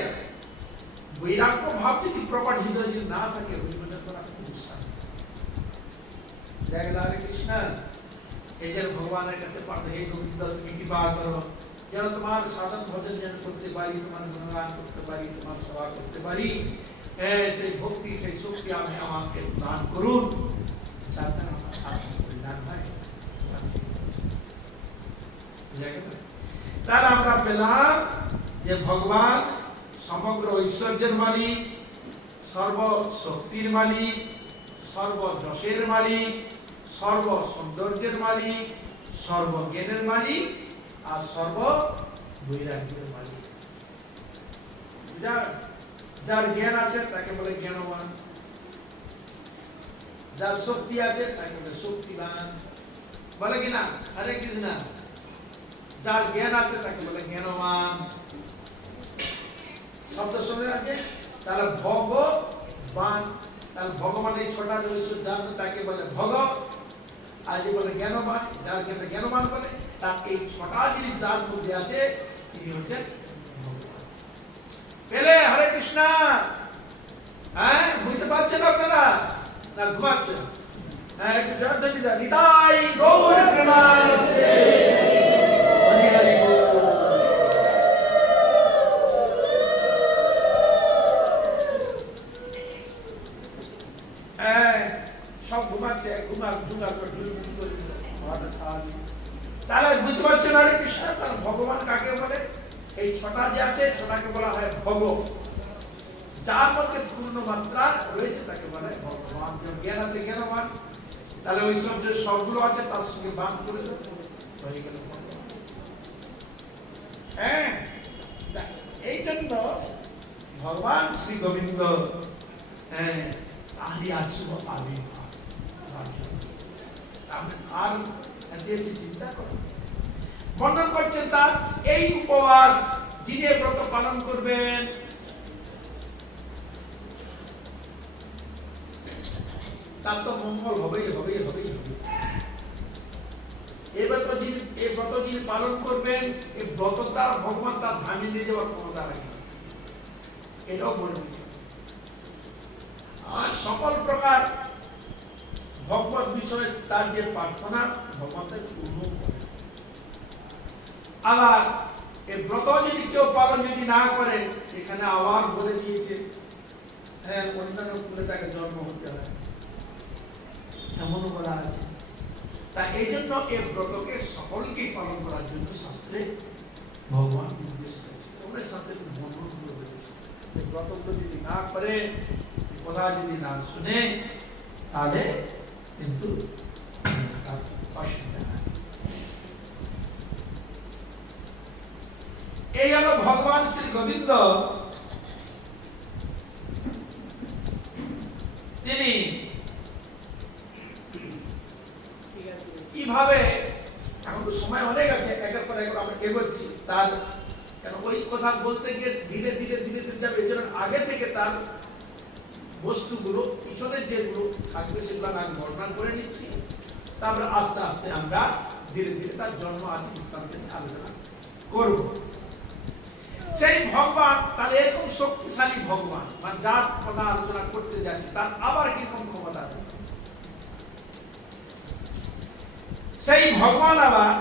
বৈরাগ্য ভাব যদি প্রকট হৃদয় যদি না থাকে, ভজন করা খুব উৎসাহ। জয় হরে কৃষ্ণ। এই যে ভগবানের কাছে পাঠ, হে গোবিন্দ তুমি কৃপা করো যেন তোমার সাধন ভজন যেন করতে পারি, তোমার গুণগান করতে পারি, তোমার সেবা করতে পারি, সেই ভক্তি সেই শক্তি আপনি আমাকে দান করুন, যাতে আমার কল্যাণ হয়। তাহলে আমরা পেলাম যে ভগবান সমগ্র ঐশ্বর্যের মালিক, সর্বশক্তির মালিক, সর্বযশের মালিক, সর্ব সৌন্দর্যের মালিক, সর্বজ্ঞানের মালিক, আর সর্ব বৈরাগ্যের মালিক। যার জ্ঞান আছে তাকে বলে জ্ঞানবান, যার শক্তি আছে তাকে বলে শক্তিবান, বলে কিনা? হরে কৃষ্ণ। যার জ্ঞান আছে তাকে বলে জ্ঞানবান। শব্দ শুনে আছে, তাহলে ভগবান, তাহলে ভগবান এই ছটা জিনিস জানতো, তাকে বলে ভগ। আর যে বলে জ্ঞানবান, যার ক্ষেত্রে জ্ঞানবান বলে, তার এই ছটা জিনিস যার মধ্যে আছে তিনি হচ্ছেন ভগবান। পেলে হরে কৃষ্ণ। হ্যাঁ, বুঝতে পারছেন আপনারা না ঘুমাচ্ছেন? হ্যাঁ, একটু জয় দিদা, নিতাই গৌর প্রেমানন্দে। হরি হরি বল। সব ঘুমাচ্ছে, তাহলে বুঝতে পারছেন হরে কৃষ্ণ। তাহলে ভগবান কাকে বলে? এই ছটা যে আছে, ছটাকে বলা হয় ভগ। যার মধ্যে পূর্ণ মাত্রা রয়েছে তাকে বলে ভগবান। জ্ঞান আছে জ্ঞানবান, তাহলে ওই সব যে সবগুলো আছে তার সঙ্গে বান করে হয়ে গেল। হ্যাঁ, এই জন্য ভগবান শ্রী গোবিন্দ আদি আসব আদি আর দেশে চিন্তা করেন বর্ণন করছেন তার এই উপবাস যিনি ব্রত পালন করবেন তার তো মঙ্গল হবেই হবেই হবেই হবে। এবার তো যিনি এই ব্রত যিনি পালন করবেন, এই ব্রত দ্বারা ভগবান তার ধামে নিয়ে যাওয়ার ক্ষমতা রাখে, এটাও বলবেন। আর সকল প্রকার ভগবত বিষয়ে তার যে প্রার্থনা ভগবান তাকে পূর্ণ করে। আবার এই ব্রত যদি কেউ পালন যদি না করে, সেখানে আবার বলে দিয়েছে হ্যাঁ অন্যান্য কুলে তাকে জন্ম হতে হয়, এমনও বলা আছে। তা এই জন্য এই ব্রতকে সকলকেই পালন করার জন্য শাস্ত্রে ভগবান নির্দেশ করেছে। তোমরা শাস্ত্রে বর্ণন করে বলেছে ব্রতগুলো যদি না করে, কথা যদি না শুনে, তাহলে কিন্তু অসুবিধা হয়। এই হলো ভগবান শ্রী গোবিন্দ। তিনি কিভাবে, এখন তো সময় অনেক আছে, একের পর এক আমরা এগোচ্ছি, তার কেন ওই কথা বলতে গিয়ে ধীরে ধীরে ধীরে ধীরে যাবে। এই জন্য আগে থেকে তার বস্তুগুলো পিছনে যেগুলো থাকবে সেগুলো আগে বর্ণনা করে নিচ্ছি, তারপরে আস্তে আস্তে আমরা ধীরে ধীরে তার জন্ম আদি বৃত্তান্ত নিয়ে আলোচনা করব। সেই ভগবান তাহলে এরকম শক্তিশালী ভগবান, মানে যার কথা আলোচনা করতে যাচ্ছি তার আবার কিরকম ক্ষমতা আছে। সেই ভগবান আবার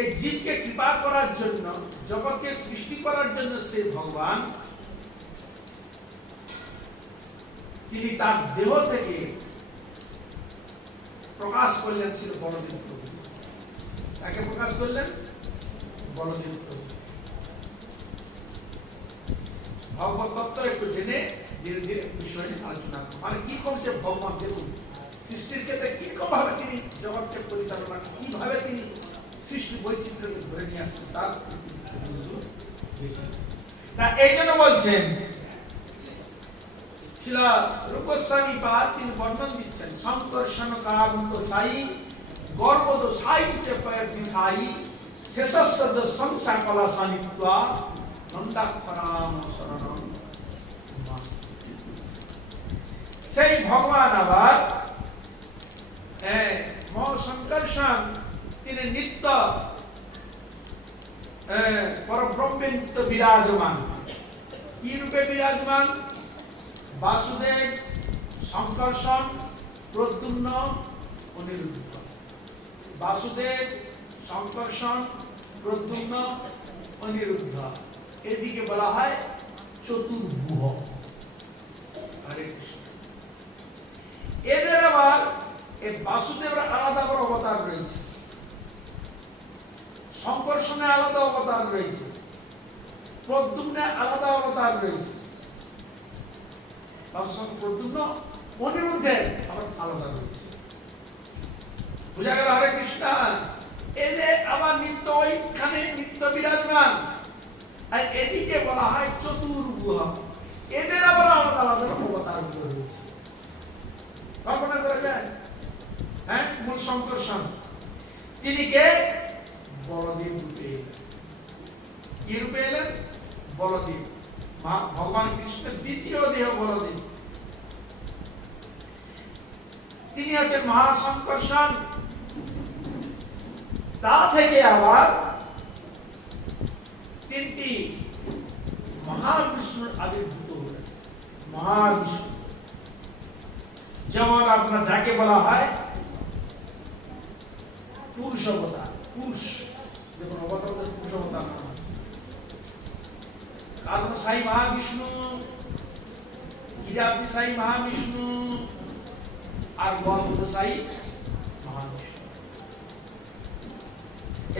এই জীবকে কৃপা করার জন্য, জগৎকে সৃষ্টি করার জন্য সেই ভগবান তিনি তার দেহ থেকে প্রকাশ করলেন ছিল বলদেব প্রভু। তাকে প্রকাশ করলেন বলদেব প্রভু। ভগবত তত্ত্ব একটু জেনে ধীরে ধীরে বিষয় নিয়ে আলোচনা করব। মানে কি করছে ভগবান, দেখুন সৃষ্টির ক্ষেত্রে কিরকম ভাবে তিনি জগৎকে পরিচালনা, কিভাবে তিনি সৃষ্টি বৈচিত্র্যকে ধরে নিয়ে আসছেন, তার এই জন্য বলছেন ছিল রূপ গোস্বামী পাদ, তিনি বর্ণন দিচ্ছেন সংকর্ষণ কারন্ত সাই গর্বদ সাই চেপয় দিশাই শেষস্য সংসা কলা সানিত্বা নন্দাক্ষরাম শরণম। সেই ভগবান আবার মহাসংকর্ষণ, তিনি নিত্য পরব্রহ্মে নিত্য বিরাজমান। কি রূপে বিরাজমান? বাসুদেব, সংকর্ষণ, প্রদ্যুম্ন, অনিরুদ্ধ। বাসুদেব, সংকর্ষণ, প্রদ্যুম্ন, অনিরুদ্ধ, এদিকে বলা হয় চতুর্ভুহ। হরে কৃষ্ণ। এদের আবার এই বাসুদেবের আলাদা করে অবতার রয়েছে, সংকর্ষণে আলাদা অবতার রয়েছে, প্রদ্যুম্নে আলাদা অবতার রয়েছে, প্রদ্যুম্ন অনিরুদ্ধের আবার আলাদা রয়েছে। বুঝা গেল? হরে কৃষ্ণ। এদের আবার নিত্য ওইখানে নিত্য বিরাজমান, আর এদিকে বলা হয় চতুর্ভুহ। এদের আবার আলাদা আলাদা অবতার রয়েছে। কল্পনা করা যায়? হ্যাঁ, মূল সংকর্ষণ। তিনি কে? বলদেব রূপে এলেন। কি রূপে এলেন? বলদেব। ভগবান কৃষ্ণের দ্বিতীয় দেহ বলদেব। তিনি হচ্ছেন মহাসংকর্ষণ। তা থেকে আবার তিনটি মহাবিষ্ণুর আবির্ভূত হলেন। মহাবিষ্ণু যেমন আপনার যাকে বলা হয় পুরুষ অবতার, পুরুষ, দেখুন অবতার পুরুষ অবতার নাম। কারণ সাই মহাবিষ্ণু, ক্ষীরাব্দি সাই মহাবিষ্ণু, আর গর্ভদ সাই মহাবিষ্ণু।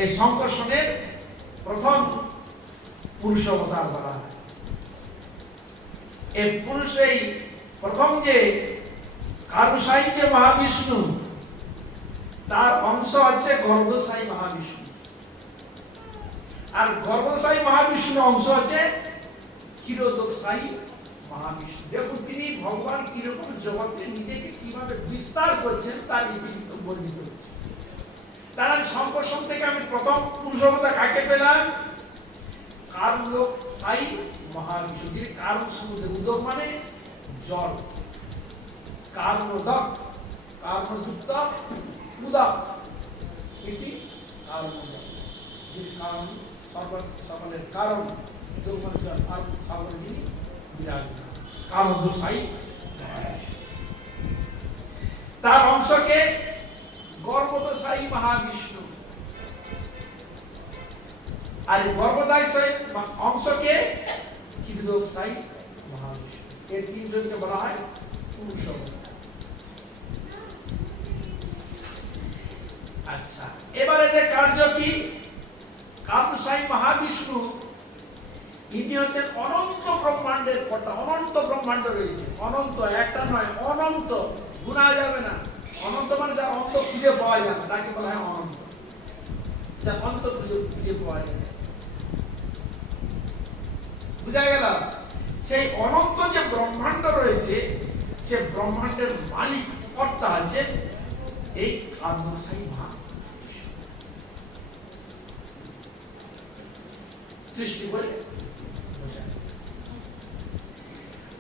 এই সংকর্ষণের প্রথম পুরুষ অবতার বলা হয়। এই পুরুষেই প্রথম যে কারুসাই যে মহাবিষ্ণু, তার অংশ হচ্ছে গর্ভদশাই মহাবিষ্ণু। আর গর্ভদশাই মহাবিষ্ণু অংশ হচ্ছে ক্ষীরোদশাই মহাবিষ্ণু। দেখুন তিনি ভগবান কিরকম জগতে নিজেকে কিভাবে বিস্তার করছেন তার ইতিবৃত্ত বর্ণিত হচ্ছে। তার সংকর্ষণ থেকে আমি প্রথম পুরুষ অবতার কাকে পেলাম? কার্লোসাই মহাবিষ্ণু। যিনি কার্ল সমুদ্রের উদক মানে জল, কার্ণোদক, কার্ণযুক্ত উদক এটি কার্ণোদক। যিনি কারণ, সকলের কারণ, উদক মানে জল, আর সাগরে যিনি বিরাজমান, কার্ণোদশাই। তার অংশকে গর্ভদশাই মহাবিষ্ণু। আর গর্ভদশাই অংশকে ক্ষীরোদশাই মহাবিষ্ণু। এই তিনজনকে বলা হয় পুরুষ অবতার। আচ্ছা, এবারে যে কার্য কি? কার্যসাই মহাবিষ্ণু ইনি হচ্ছেন অনন্ত ব্রহ্মাণ্ডের কর্তা। অনন্ত ব্রহ্মাণ্ড রয়েছে, অনন্ত, একটা নয়, অনন্ত, গুণা যাবে না। অনন্ত মানে যার অন্ত খুঁজে পাওয়া যায় না, তাকে বলা হয় অনন্ত। যার অন্ত খুঁজে পাওয়া যায় না, বুঝা গেল? সেই অনন্ত যে ব্রহ্মাণ্ড রয়েছে, সে ব্রহ্মাণ্ডের মালিক, কর্তা আছে এই কার্যসাই মহাবিষ্ণু। সৃষ্টি করে।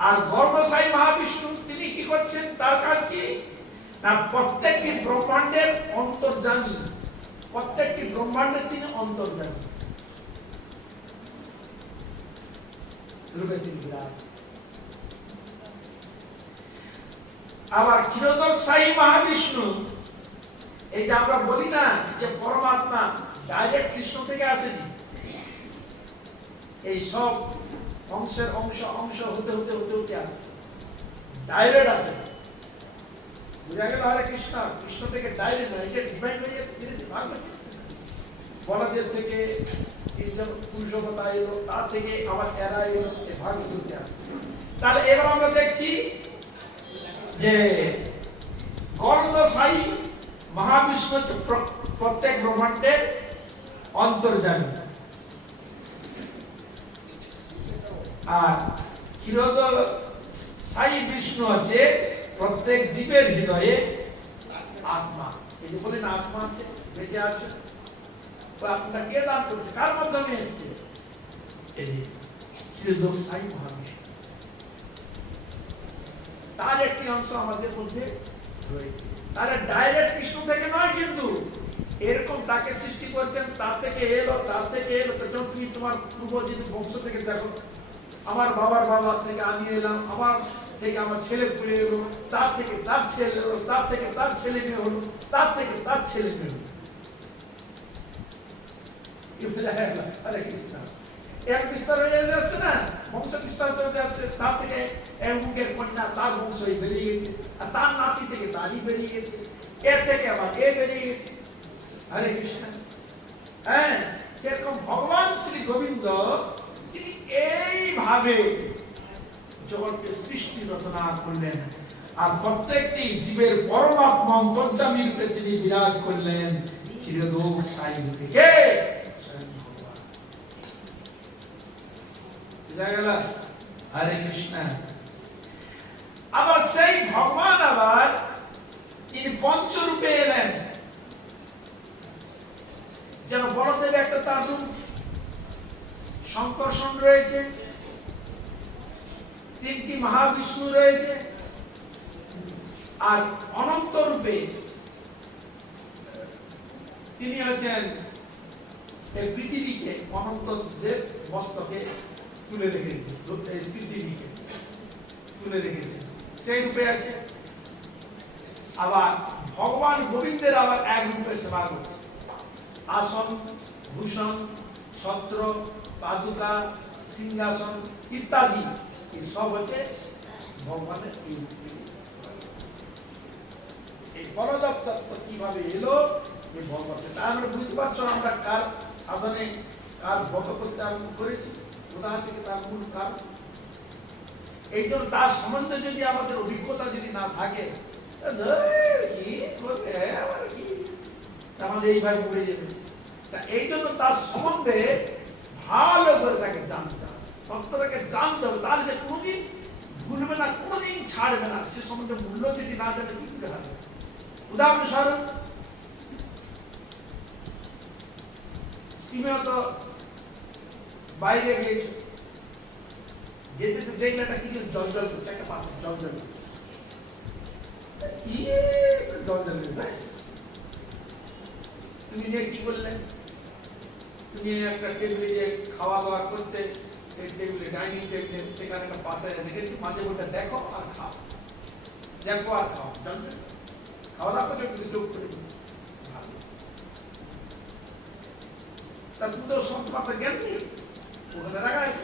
আর গর্ভসাই মহাবিষ্ণু তিনি কি করছেন? তার কাজ কি? না, প্রত্যেকটি ব্রহ্মাণ্ডের অন্তর্যামী, প্রত্যেকটি ব্রহ্মাণ্ডের তিনি অন্তর্যামী রূপে তিনি বিরাজ। আবার ক্ষীরোদশাই মহাবিষ্ণু, এই যে আমরা বলি না যে পরমাত্মা ডাইরেক্ট কৃষ্ণ থেকে আসেনি, এই সব অংশের অংশ অংশ হতে হতে হতে হতে আসে, ডাইরেক্ট আসে। বুঝা গেল? হরে কৃষ্ণ, কৃষ্ণ থেকে ডাইরেক্ট নয়, এটা ডিভাইড হয়ে যাচ্ছে, ধীরে ধীরে ভাগ হচ্ছে। বলদেব থেকে পুরুষ অবতার এলো, তার থেকে আবার এরা এলো, এই ভাগ হতে আসে। তাহলে এবার আমরা দেখছি যে গর্ভদশাই মহাবিষ্ণু প্রত্যেক ব্রহ্মাণ্ডের অন্তর্যামী। আর ক্ষীরোদশাই বিষ্ণু আছে প্রত্যেক জীবের হৃদয়ে আত্মা। এই যে বলেন আত্মা আছে, বেঁচে আছে, আপনার কে দান করছে, কার মাধ্যমে এসছে? এই ক্ষীরোদশাই মহাবিষ্ণু। তার একটি অংশ আমাদের মধ্যে রয়েছে। তাহলে ডাইরেক্ট কৃষ্ণ থেকে নয়, কিন্তু এরকম তাকে সৃষ্টি করছেন, তার থেকে এলো, তার থেকে এলো। যখন তুমি তোমার পূর্বজীবী বংশ থেকে দেখো, আমার বাবার বাবা থেকে আমি এলাম, আমার থেকে আমার ছেলে পুড়ে এলো, তার থেকে তার ছেলে এলো, তার থেকে তার ছেলে মেয়ে হলো, তার থেকে তার ছেলে মেয়ে হলো। হরে কৃষ্ণ। এক বিস্তার হয়ে যাচ্ছে না, বংশ বিস্তার করে যাচ্ছে। তার থেকে মুখের কন্যা, তার বংশ বেরিয়ে গেছে, আর তার নাতি থেকে তারই বেরিয়ে গেছে, এর থেকে আবার এ বেরিয়ে গেছে। হরে কৃষ্ণ। হ্যাঁ, সেরকম ভগবান শ্রী গোবিন্দ তিনি এইভাবে জগৎকে সৃষ্টি রচনা করলেন। আর প্রত্যেকটি জীবের পরমাত্মা অন্তর্যামী রূপে তিনি বিরাজ করলেন ক্ষীরোদশাই রূপে। কে? হরে কৃষ্ণ। আবার সেই ভগবান আবার তিনি পঞ্চরূপে এলেন, যেন বলদেব একটা তার রূপ, শঙ্কর্ষণ রয়েছে, তিনটি মহাবিষ্ণু রয়েছে, আর অনন্ত রূপে তিনি হচ্ছেন এই পৃথিবীকে, অনন্ত যে মস্তকে তুলে রেখেছে, এই পৃথিবীকে তুলে রেখেছে, সেই রূপে আছে। আবার ভগবান গোবিন্দের আবার এক রূপে সেবা করছে, আসন, ভূষণ, ছত্র, পাদুকা, সিংহাসন ইত্যাদি, এই সব হচ্ছে ভগবানের এই বলদেব তত্ত্ব কিভাবে এলো এই ভগবানের। তাহলে বুঝতে পারছো আমরা কার সাধনে, কার ব্রত করতে আরম্ভ করেছি, কোথা থেকে তার মূল কারণ। এই জন্য তার সম্বন্ধে যদি আমাদের অভিজ্ঞতা যদি না থাকে, কি করবে আমার কি, আমাদের এইভাবে উড়ে যাবে। তা এই জন্য তার সম্বন্ধে ভালো করে তাকে জানতে হবে, তত্ত্বটাকে জানতে হবে, তার যে কোনোদিন ভুলবে না, কোনোদিন ছাড়বে না, সে সম্বন্ধে মূল্য যদি না জানে কি করে হবে। উদাহরণস্বরূপ তুমি হয়তো বাইরে গিয়েছো, যেতে তো দেখলে একটা কিছু জল জল করছে, একটা পাশে জল জল জল জল, তুমি নিয়ে কি করলে, তুমি একটা টেবিলে যে খাওয়া দাওয়া করতে, সেই টেবিলে, ডাইনিং টেবিলে, সেখানে একটা পাশে রেখেছি, মাঝে মধ্যে দেখো আর খাও, দেখো আর খাও, জানছো খাওয়া দাওয়া করতে কিন্তু যোগ করে তা তুমি তো সব কথা জ্ঞান নেই, ওখানে রাখা আছে।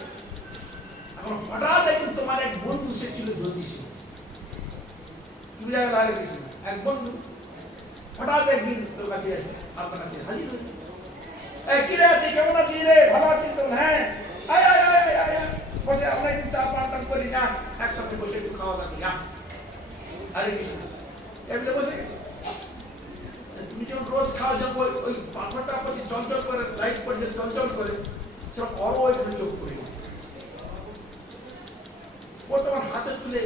এখন হঠাৎ একদিন তোমার এক বন্ধু, সে ছিল জ্যোতিষী, তুমি জায়গায় দাঁড়িয়ে গেছিল, এক বন্ধু হঠাৎ একদিন তোর কাছে আছে, আপনার কাছে হাজির হয়েছে, কি রে আছে, কেমন আছিস রে, ভালো আছিস তো, হ্যাঁ বসে আমরা একদিন চা পান করি না, একসাথে বসে একটু খাওয়া দাওয়া করি, আরে কৃষ্ণ এমনি বসে গেছে। তুমি যখন রোজ খাওয়া যাবো, ওই পাথরটা প্রতি চঞ্চল করে, লাইট পড়ছে চঞ্চল করে, সেটা অরো একটু চোখ করে ও তোমার হাতে তুলে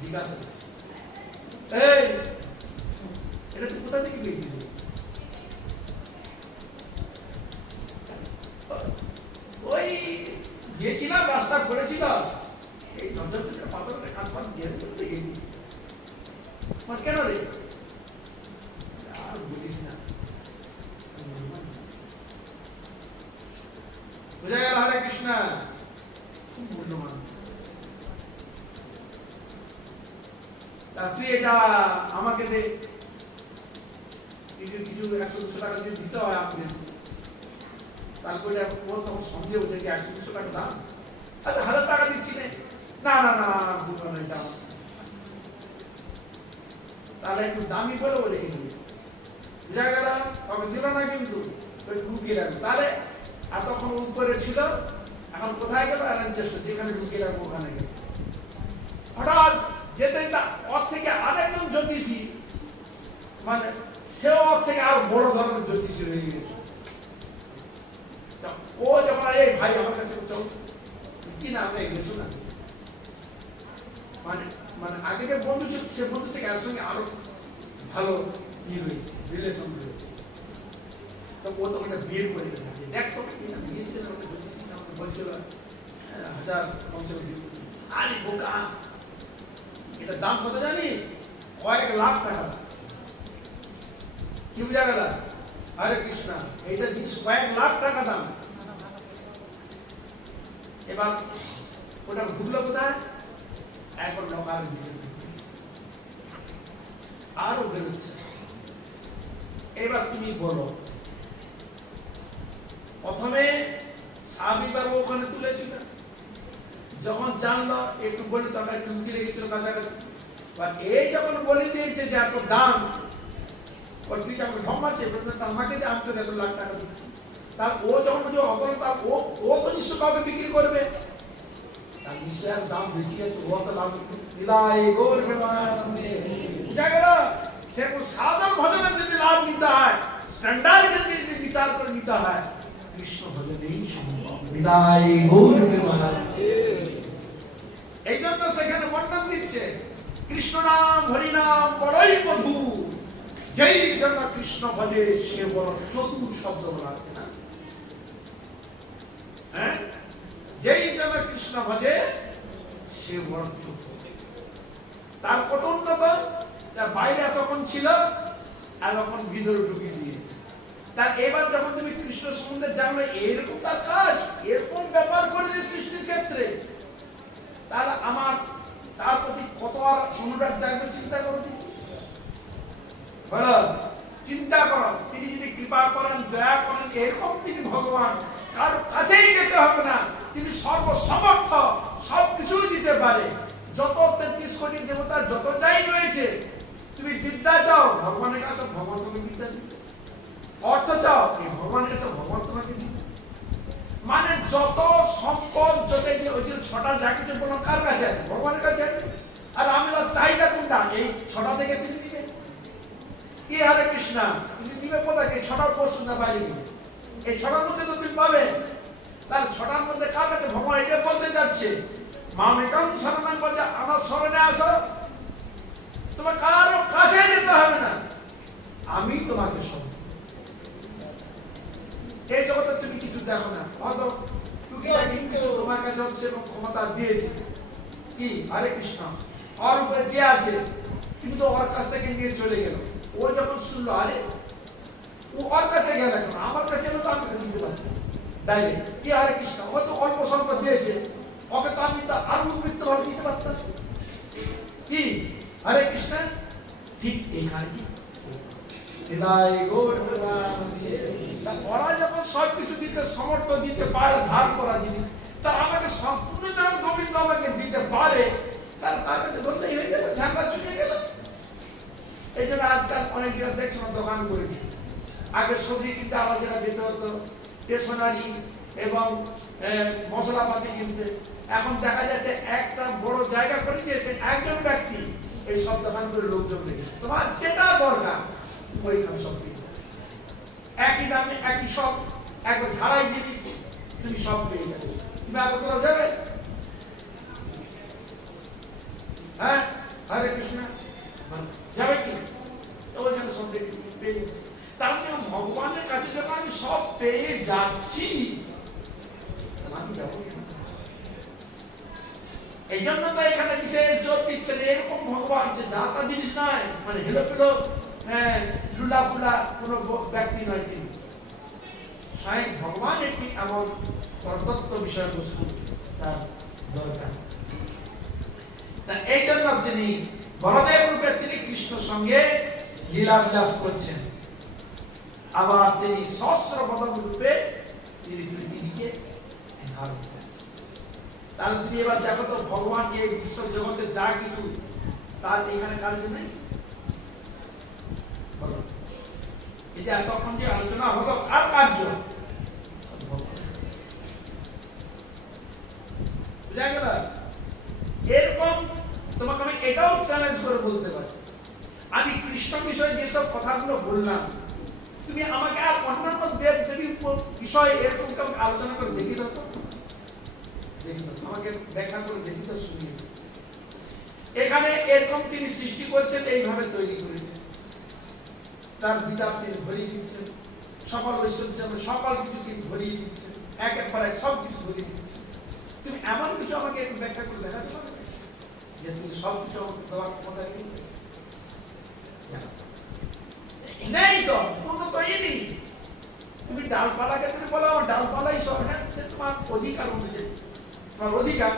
জিজ্ঞাসা, এই এটা তুই কোথা থেকে পেয়েছিস? ওই গিয়েছিলাম, রাস্তা করেছিলাম, এই ঝঞ্ঝার পাথরটা কাজ পান দিয়ে দেখেছি। কেন রে? আর বলিস না, বোঝা গেল? হরে কৃষ্ণ, খুব মূল্যবান। তুই এটা আমাকে দে, কিছু 100-200 টাকা দিয়ে দিতে হয় আমাকে। তারপরে ওর তখন সন্দেহ থেকে 100-200 টাকা দাম, আচ্ছা 1000 টাকা দিচ্ছি না না না বুঝবো না এটা, তাহলে একটু দামি বলে বলে বুঝা গেল? তখন দিল না, কিন্তু লুকিয়ে রাখবো, তাহলে আর তখন উপরে ছিল, এখন কোথায় গেল? চেষ্টা, যেখানে লুকিয়ে রাখবো ওখানে গেল। হঠাৎ যেতে ওর থেকে আরেকজন জ্যোতিষী, মানে সেও ওর থেকে আর বড় ধরনের জ্যোতিষী হয়ে গেছে। ও যখন এই ভাই আমার কাছে কি না, আমরা গেছো না, মানে মানে আগে যে বন্ধু ছিল, সে বন্ধু থেকে এর সঙ্গে আরো ভালো রিলেশন রয়েছে। তো ও তখন বিয়ে করে দেখতো কিনা নিয়েছিল, বলছিল 1000 কমসে কম। আরে বোকা, এটা দাম কত জানিস? কয়েক লাখ টাকা। কি বুঝা গেল? হরে কৃষ্ণ, এইটা জিনিস কয়েক লাখ টাকা দাম। এবার ওটা ঢুকলো কোথায়? এখন লোক আরো বেরোচ্ছে। এবার তুমি বলো, প্রথমে স্বামীবার ওখানে তুলেছিল, যখন জানলো একটু বলি, তখন একটু লুকিয়ে রেখেছিল কাছাকাছি। এই যখন বলে দিয়েছে যে এত দাম, ওর তুই যখন ঢমাচ্ছে, আমাকে যে আমি তো 1 লাখ টাকা দিচ্ছি, তার ও যখন তার ও তো নিশ্চয় কাউকে বিক্রি করবে, তার নিশ্চয় দাম বেশি আছে, ও তো লাভ বুঝা গেল? সে সাধারণ ভজনের যদি লাভ নিতে হয়, স্ট্যান্ডার্ড যদি বিচার করে নিতে হয়, কৃষ্ণ ভজনেই সম্ভব। বিদায় গৌর প্রেমানন্দ। এই জন্য সেখানে বর্ণন দিচ্ছে কৃষ্ণ নাম হরি নাম বড়ই মধুর, যেই জন্য কৃষ্ণ ভজে সে বড় চতুর শব্দ বলা আছে না? হ্যাঁ, যেই জন্য কৃষ্ণ ভজে সে বড় চতুর। তার কত উন্নত, তার বাইরে তখন ছিল আর তখন ভিতরে ঢুকিয়ে দিয়ে। তার এবার যখন তুমি কৃষ্ণ সম্বন্ধে জানো এরকম তার কাজ, এরকম ব্যাপার করেছে সৃষ্টির ক্ষেত্রে, তাহলে আমার তার প্রতি কত আর অনুরাগ জাগবে চিন্তা করো। চিন্তা করো, তিনি যদি কৃপা করেন, দয়া করেন, এরকম তিনি ভগবান, কার কাছেই যেতে হবে না, তিনি সর্বসমর্থ, সবকিছুই দিতে পারে। যত 33 কোটি দেবতার যত যাই রয়েছে, তুমি বিদ্যা চাও ভগবানের কাছে, ভগবান তোমাকে বিদ্যা দিবে। অর্থ চাও, এই ভগবানের কাছে, ভগবান তোমাকে দিবে। মানে যত সম্পদ, যত ওই যে 6টা যা কিছু বললাম, কার কাছে আছে? ভগবানের কাছে আছে। আর আমরা চাইটা কোনটা? এই 6টা থেকে তিনি দিবে। কি হরে কৃষ্ণ, তিনি দিবে কোথাকে? 6টার প্রশ্ন না বাইরে দিবে। এই 6টার মধ্যে তো তুমি পাবে। তার 6টার মধ্যে কার কাছে? ভগবান এটা বলতে যাচ্ছে, মামেকং শরণং বলতে আমার শরণে আসো, তোমার কারো কাছে যেতে হবে না, আমি তোমাকে শরণ। এই জগতে তুমি কিছু দেখো না, হয়তো টুকিটাকি কিছু তোমার কাছে সেরকম ক্ষমতা দিয়েছে। কি হরে কৃষ্ণ, ওর উপরে যে আছে, কিন্তু তো ওর কাছ থেকে নিয়ে চলে গেল। ও যখন শুনলো, আরে ও ওর কাছে গেল, এখন আমার কাছে এলো তো আমি দিতে পারি ডাইরেক্ট। কি হরে কৃষ্ণ, ও তো অল্প স্বল্প দিয়েছে, ওকে তো আমি তো আরো উদ্বৃত্ত ভাবে দিতে পারতাম। কি হরে কৃষ্ণ, ঠিক এখানে কি ওরা যখন সবকিছু দিতে সমর্থ দিতে পারে, ধার করা জিনিস, তার আমাকে সম্পূর্ণ যখন গোবিন্দ আমাকে দিতে পারে, তার কাছে ধরতেই হয়ে গেল, ঝাঁকা ছুটে গেল। এই জন্য আজকাল অনেক জায়গায় দেখছো দোকান করেছি, আগে সবজি কিনতে আমার জায়গা যেতে হতো, স্টেশনারি এবং মশলাপাতি কিনতে। এখন দেখা যাচ্ছে একটা বড় জায়গা করে দিয়েছে, একজন ব্যক্তি এই সব দোকান করে লোকজন লেগে, তোমার যেটা দরকার ওইখানে সব একই দামে, একই সব, একবার ঝাড়াই জিনিস তুমি সব পেয়ে যাবে। তুমি আগে কোথাও যাবে? হ্যাঁ, হরে কৃষ্ণ যাবে কি? ওইখানে সব পেয়ে যাবে। তার জন্য ভগবানের কাছে যখন আমি সব পেয়ে যাচ্ছি, আমি যাবো। এই জন্য তো এখানে বিশেষ জোর দিচ্ছেন, এরকম ভগবান যে যা তা জিনিস নয়, মানে হেলো পেলো লুলা ফুলা কোন ব্যক্তি নয়। তিনি স্বয়ং ভগবান একটি এমন প্রদত্ত বিষয়বস্তু তার দরকার। এই জন্য তিনি বড়দেব রূপে তিনি কৃষ্ণর সঙ্গে লীলা বিলাস করছেন। আবার তিনি সহস্রবদন রূপে তিনি পৃথিবীকে ধারণ করেন। তাহলে তুমি এবার দেখো তো, ভগবানকে বিশ্ব জগতে যা কিছু, তার এখানে কার্য নেই। এটা এতক্ষণ যে আলোচনা হলো, কার কার্য? বুঝা গেল? এরকম তোমাকে আমি এটাও চ্যালেঞ্জ করে বলতে পারি, আমি কৃষ্ণ বিষয়ে যেসব কথাগুলো বললাম, তুমি আমাকে আর অন্যান্য দেব দেবী বিষয়ে এরকম আলোচনা করে দেখি দাও তো, আমাকে ব্যাখ্যা করে দেখি তো, শুনিয়ে। এখানে এরকম তিনি সৃষ্টি করেছেন, এইভাবে তৈরি করেছেন, তার বিদাব তিনি ভরিয়ে দিচ্ছেন, সকল ঐশ্বর্য সকল কিছু তিনি ভরিয়ে দিচ্ছেন, একের পর এক সব কিছু ভরিয়ে দিচ্ছেন। তুমি এমন কিছু আমাকে একটু ব্যাখ্যা করে দেখাতে পারবে যে তুমি সব কিছু আমাকে দেওয়ার ক্ষমতা নেই? তো কোনো তো নেই। তুমি ডালপালাকে তুমি বলো আমার ডালপালাই সব, হ্যাঁ সে তোমার অধিকার অনুযায়ী, তোমার অধিকার।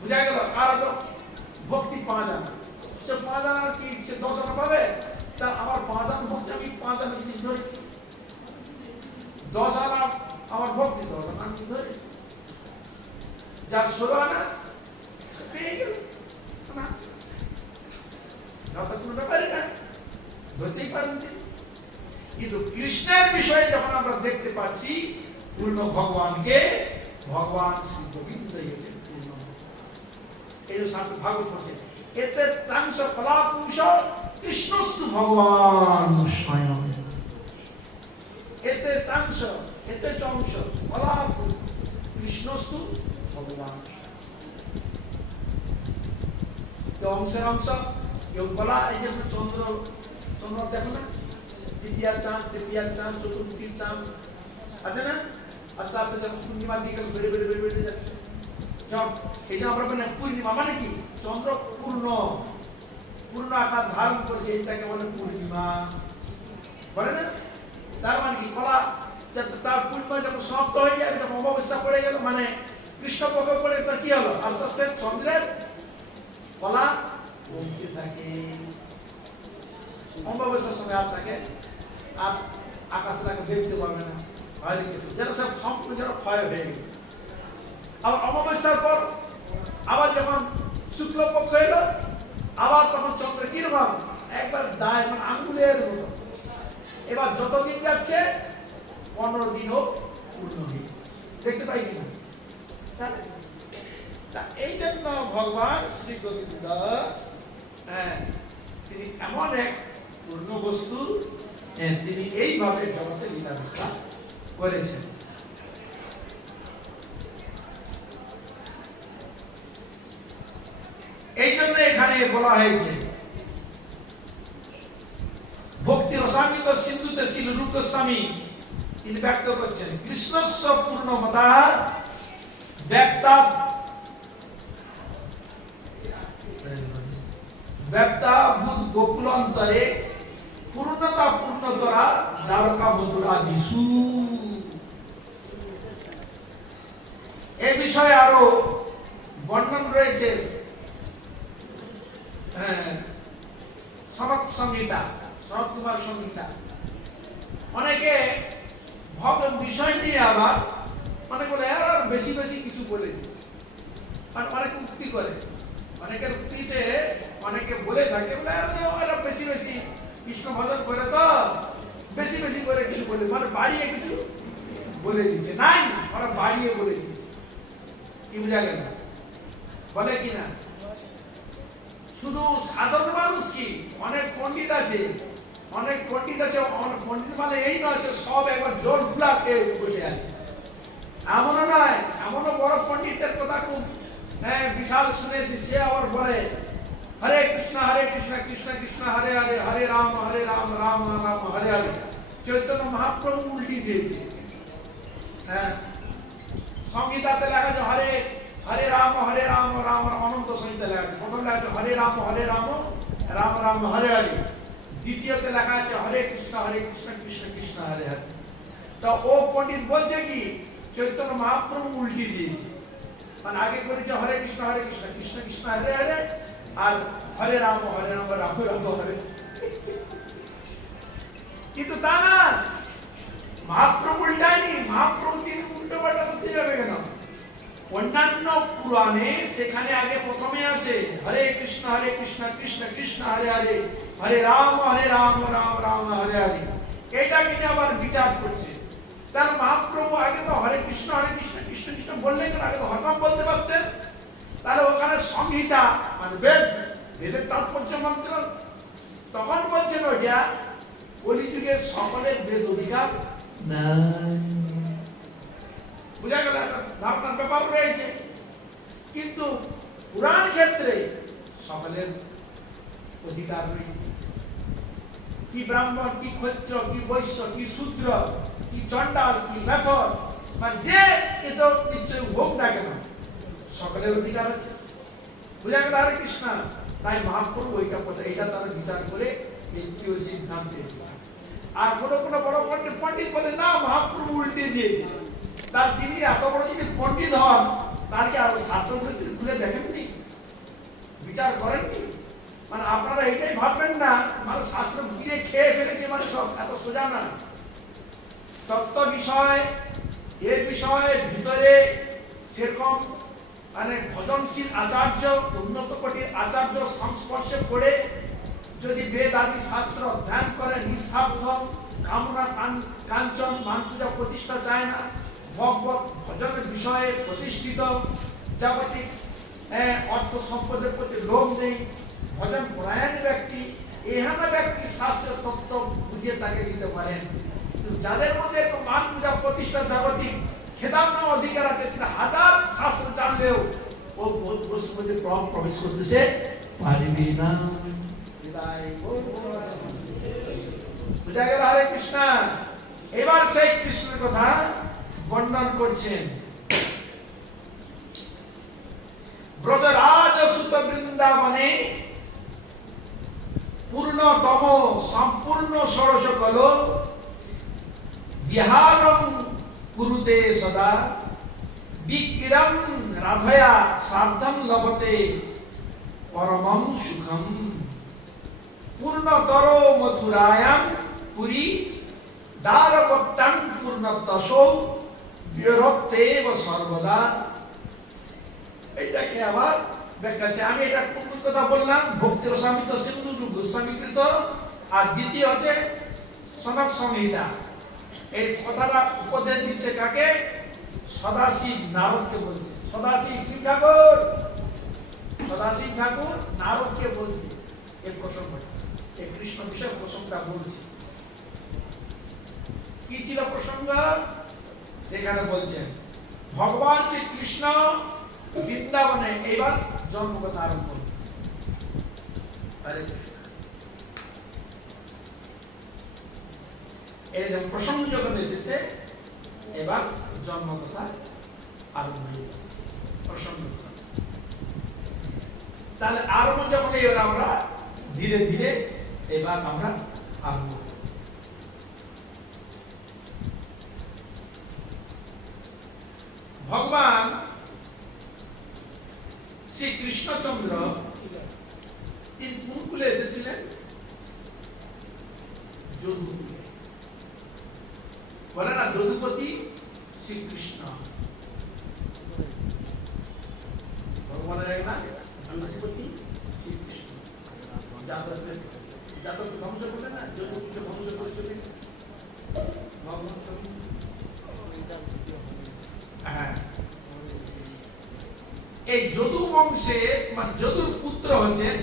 বুঝা গেল? কারো তো ভক্তি পাওয়া যায় না, সে 5 আনার কি সে 10 আনা পাবে? তার আমার 5 আনা ভক্তি, আমি 5 আনা জিনিস ধরেছি, 10 আনা আমার ভক্তি, 10 আনা আমি ধরেছি। যার 16 আনা পেয়ে গেল, কোনো ব্যাপারই না, ধরতেই পারেন। কিন্তু কৃষ্ণের বিষয়ে যখন আমরা দেখতে পাচ্ছি পূর্ণ ভগবানকে, ভগবান শ্রী গোবিন্দই হচ্ছেন পূর্ণ। এই যে শাস্ত্র ভাগবত বলছে, এতে ত্রাংশ ফলাপুংস কৃষ্ণস্তু ভগবান স্বয়ং। এতে ত্রাংশ এতে একটা অংশ বলা কৃষ্ণস্তু ভগবান অংশের অংশ কেউ বলা এই যে চন্দ্র চন্দ্র দেখো না তৃতীয়ার চাঁদ তৃতীয়ার চাঁদ চতুর্থীর চাঁদ আছে না আস্তে আস্তে যখন পূর্ণিমার দিকে বেড়ে বেড়ে বেড়ে বেড়ে যাচ্ছে এই যে আমরা বলি পূর্ণিমা মানে কি চন্দ্র পূর্ণ পূর্ণ আকার ধারণ করেছে এটাকে বলে পূর্ণিমা বলে না তার মানে কি কলা তার পূর্ণিমা যখন সমাপ্ত হয়ে যায় যখন অমাবস্যা পড়ে গেল মানে কৃষ্ণপক্ষ পড়ে তার কি হলো আস্তে আস্তে চন্দ্রের কলা কমতে থাকে অমাবস্যার সময় আর থাকে আর আকাশে তাকে দেখতে পারবে না হয়তো কিছু যেন সব সম্পূর্ণ যেন ক্ষয় হয়ে গেছে আবার অমাবস্যার পর আবার যখন শুক্লপক্ষ এলো আবার তখন চন্দ্র কিরকম একবার দায় মানে আঙ্গুলের মতো এবার যতদিন যাচ্ছে 15 দিনও পূর্ণ হয়ে দেখতে পাই কিনা এই জন্য ভগবান শ্রী গোবিন্দ তিনি এমন এক পূর্ণ বস্তু তিনি এইভাবে জগতে লীলা বিস্তার করেছেন এই জন্য এখানে বলা হয়েছে ভক্তি রসামিত সিন্ধুতে ছিল রূপ গোস্বামী তিনি ব্যক্ত করছেন কৃষ্ণস্ব পূর্ণমতা ব্যক্তা ব্যক্তাভূত গোকুলান্তরে পূর্ণতা পূর্ণতরা দ্বারকা মথুরা দিশু এ বিষয়ে আরো বর্ণন রয়েছে সনৎ সংহিতা শরৎ কুমার সংহিতা অনেকে ভগবান বিষয় নিয়ে আবার অনেক বলে আর বেশি বেশি কিছু বলে দিচ্ছে মানে অনেকে উক্তি করে অনেকের উক্তিতে অনেকে বলে থাকে বলে এরা বেশি বেশি কৃষ্ণ ভজন করে তো বেশি বেশি করে কিছু বলে মানে বাড়িয়ে কিছু বলে দিচ্ছে নাই ওরা বাড়িয়ে বলে দিচ্ছে কি বুঝা গেল বলে কিনা শুধু সাধারণ মানুষ কি অনেক পণ্ডিত আছে অনেক পণ্ডিত মানে এই নয় সে সব একবার জোর গুলা খেয়ে বসে আছে এমনও নয় এমনও বড় পণ্ডিতের কথা খুব বিশাল শুনেছি সে আবার বলে হরে কৃষ্ণ কৃষ্ণ কৃষ্ণ হরে হরে হরে রাম রাম রাম হরে হরে চৈতন্য মহাপ্রভু উল্টি দিয়েছে সংহিতাতে লেখা আছে হরে হরে রাম রাম অনন্ত সংহিতা লেখা আছে প্রথম লেখা আছে হরে রাম রাম রাম হরে হরে দ্বিতীয়তে লেখা আছে হরে কৃষ্ণ কৃষ্ণ কৃষ্ণ হরে হরে তো ও পণ্ডিত বলছে কি চৈতন্য মহাপ্রভু উল্টি দিয়েছে মানে আগে করেছে হরে কৃষ্ণ কৃষ্ণ কৃষ্ণ হরে হরে আর হরে রাম রাম রাম হরে কিন্তু তা না মহাপ্রভু উল্টায়নি মহাপ্রভু তিনি উল্টো পাল্টা করতে যাবে কেন অন্যান্য পুরাণে সেখানে আগে প্রথমে আছে হরে কৃষ্ণ কৃষ্ণ কৃষ্ণ হরে হরে হরে রাম রাম রাম হরে হরে এইটাকে নিয়ে আবার বিচার করছে তাহলে মহাপ্রভু আগে তো হরে কৃষ্ণ কৃষ্ণ কৃষ্ণ বললেন কেন আগে তো হরনাম বলতে পারতেন তাহলে ওখানে সংহিতা মানে বেদের তাৎপর্য মন্ত্র তখন বলছেন ওইটা কলিযুগের সকলের বেদ অধিকার নাই বুঝা গেল একটা ধারণার ব্যাপার রয়েছে কিন্তু পুরাণ ক্ষেত্রে সকলের অধিকার রয়েছে কি ব্রাহ্মণ কি ক্ষত্র কি বৈশ্য কি শূদ্র কি চণ্ডাল কি মেথর মানে যে এটা নিশ্চয় হোক না কেন সকলের অধিকার আছে বুঝা গেল হরে কৃষ্ণ তাই মহাপ্রভু ওইটা কথা এটা তারা বিচার করে এই সিদ্ধান্ত আর কোনো বড় পণ্ডিত বলে না মহাপ্রভু উল্টে দিয়েছে তার তিনি এত বড় যদি পণ্ডিত হন তার কি আরো শাস্ত্রগুলো তিনি খুলে দেখেননি বিচার করেননি মানে আপনারা এটাই ভাববেন না মানে শাস্ত্র ঘিরে খেয়ে ফেলেছে মানে সব এত সোজা না তত্ত্ব বিষয় এর বিষয়ে ভিতরে সেরকম মানে ভজনশীল আচার্য উন্নত কোটির আচার্য সংস্পর্শে পড়ে যদি বেদ আদি শাস্ত্র অধ্যয়ন করে নিঃস্বার্থ কামনা কাঞ্চন মানপূজা প্রতিষ্ঠা চায় না ভগবত ভজনের বিষয়ে প্রতিষ্ঠিত যাবতীয় অর্থ সম্পদের প্রতি লোভ নেই ভজন পরায়ণ ব্যক্তি এখানে ব্যক্তি শাস্ত্র তত্ত্ব বুঝিয়ে তাকে দিতে পারেন যাদের মধ্যে একটু মান পূজা প্রতিষ্ঠা জাগতিক খেতাব নাম অধিকার আছে, তিনি হাজার শাস্ত্র জানলেও ও বস্তুর মধ্যে প্রবেশ করতেছে পারবে না। বুঝা গেল? হরে কৃষ্ণ। এবার সেই কৃষ্ণের কথা বর্ণন করছেন। ব্রজরাজ সুত বৃন্দাবনে পূর্ণতম সম্পূর্ণ ষোড়শ কল বিহারং কুরুতে সদা বিক্রম রাধয়া সার্ধম লভতে পরমং সুখম পূর্ণতর মথুরায়াম পুরী দ্বারবত্তাং পূর্ণতসৌ বিরক্তেব সর্বদা। এটাকে আবার দেখাচ্ছে। আমি এটা কোন কথা বললাম? ভক্তি রসামিত সিন্ধু গোস্বামীকৃত, আর দ্বিতীয় হচ্ছে সনক সংহিতা। এই কথাটা উপদেশ দিচ্ছে কাকে? সদাশিব নারদকে বলছে। সদাশিব শিব ঠাকুর, সদাশিব ঠাকুর নারদকে বলছে এই প্রসঙ্গটা, এই কৃষ্ণ বিষয় প্রসঙ্গটা বলছে। কি ছিল প্রসঙ্গ? সেখানে বলছেন ভগবান শ্রীকৃষ্ণ বৃন্দাবনে এবার জন্মকথা আরম্ভ করবে। এই যে প্রসঙ্গ যখন এসেছে, এবার জন্মকথা আরম্ভ হয়ে যাবে। প্রসঙ্গ তাহলে আরম্ভ যখন এবার আমরা ধীরে ধীরে এবার আমরা আরম্ভ করব। ভগবান শ্রী কৃষ্ণচন্দ্র তিনি কোন কুলে এসেছিলেন? যদুকুলে। বলে না যদুপতি শ্রীকৃষ্ণ। ভগবানের এক না যদুপতি শ্রীকৃষ্ণ। যাদব ধ্বংস করলে না, যদুকুলে ধ্বংস করে চলে ভগবান। হ্যাঁ, এই যদু বংশে মানে যদুর পুত্র হচ্ছেন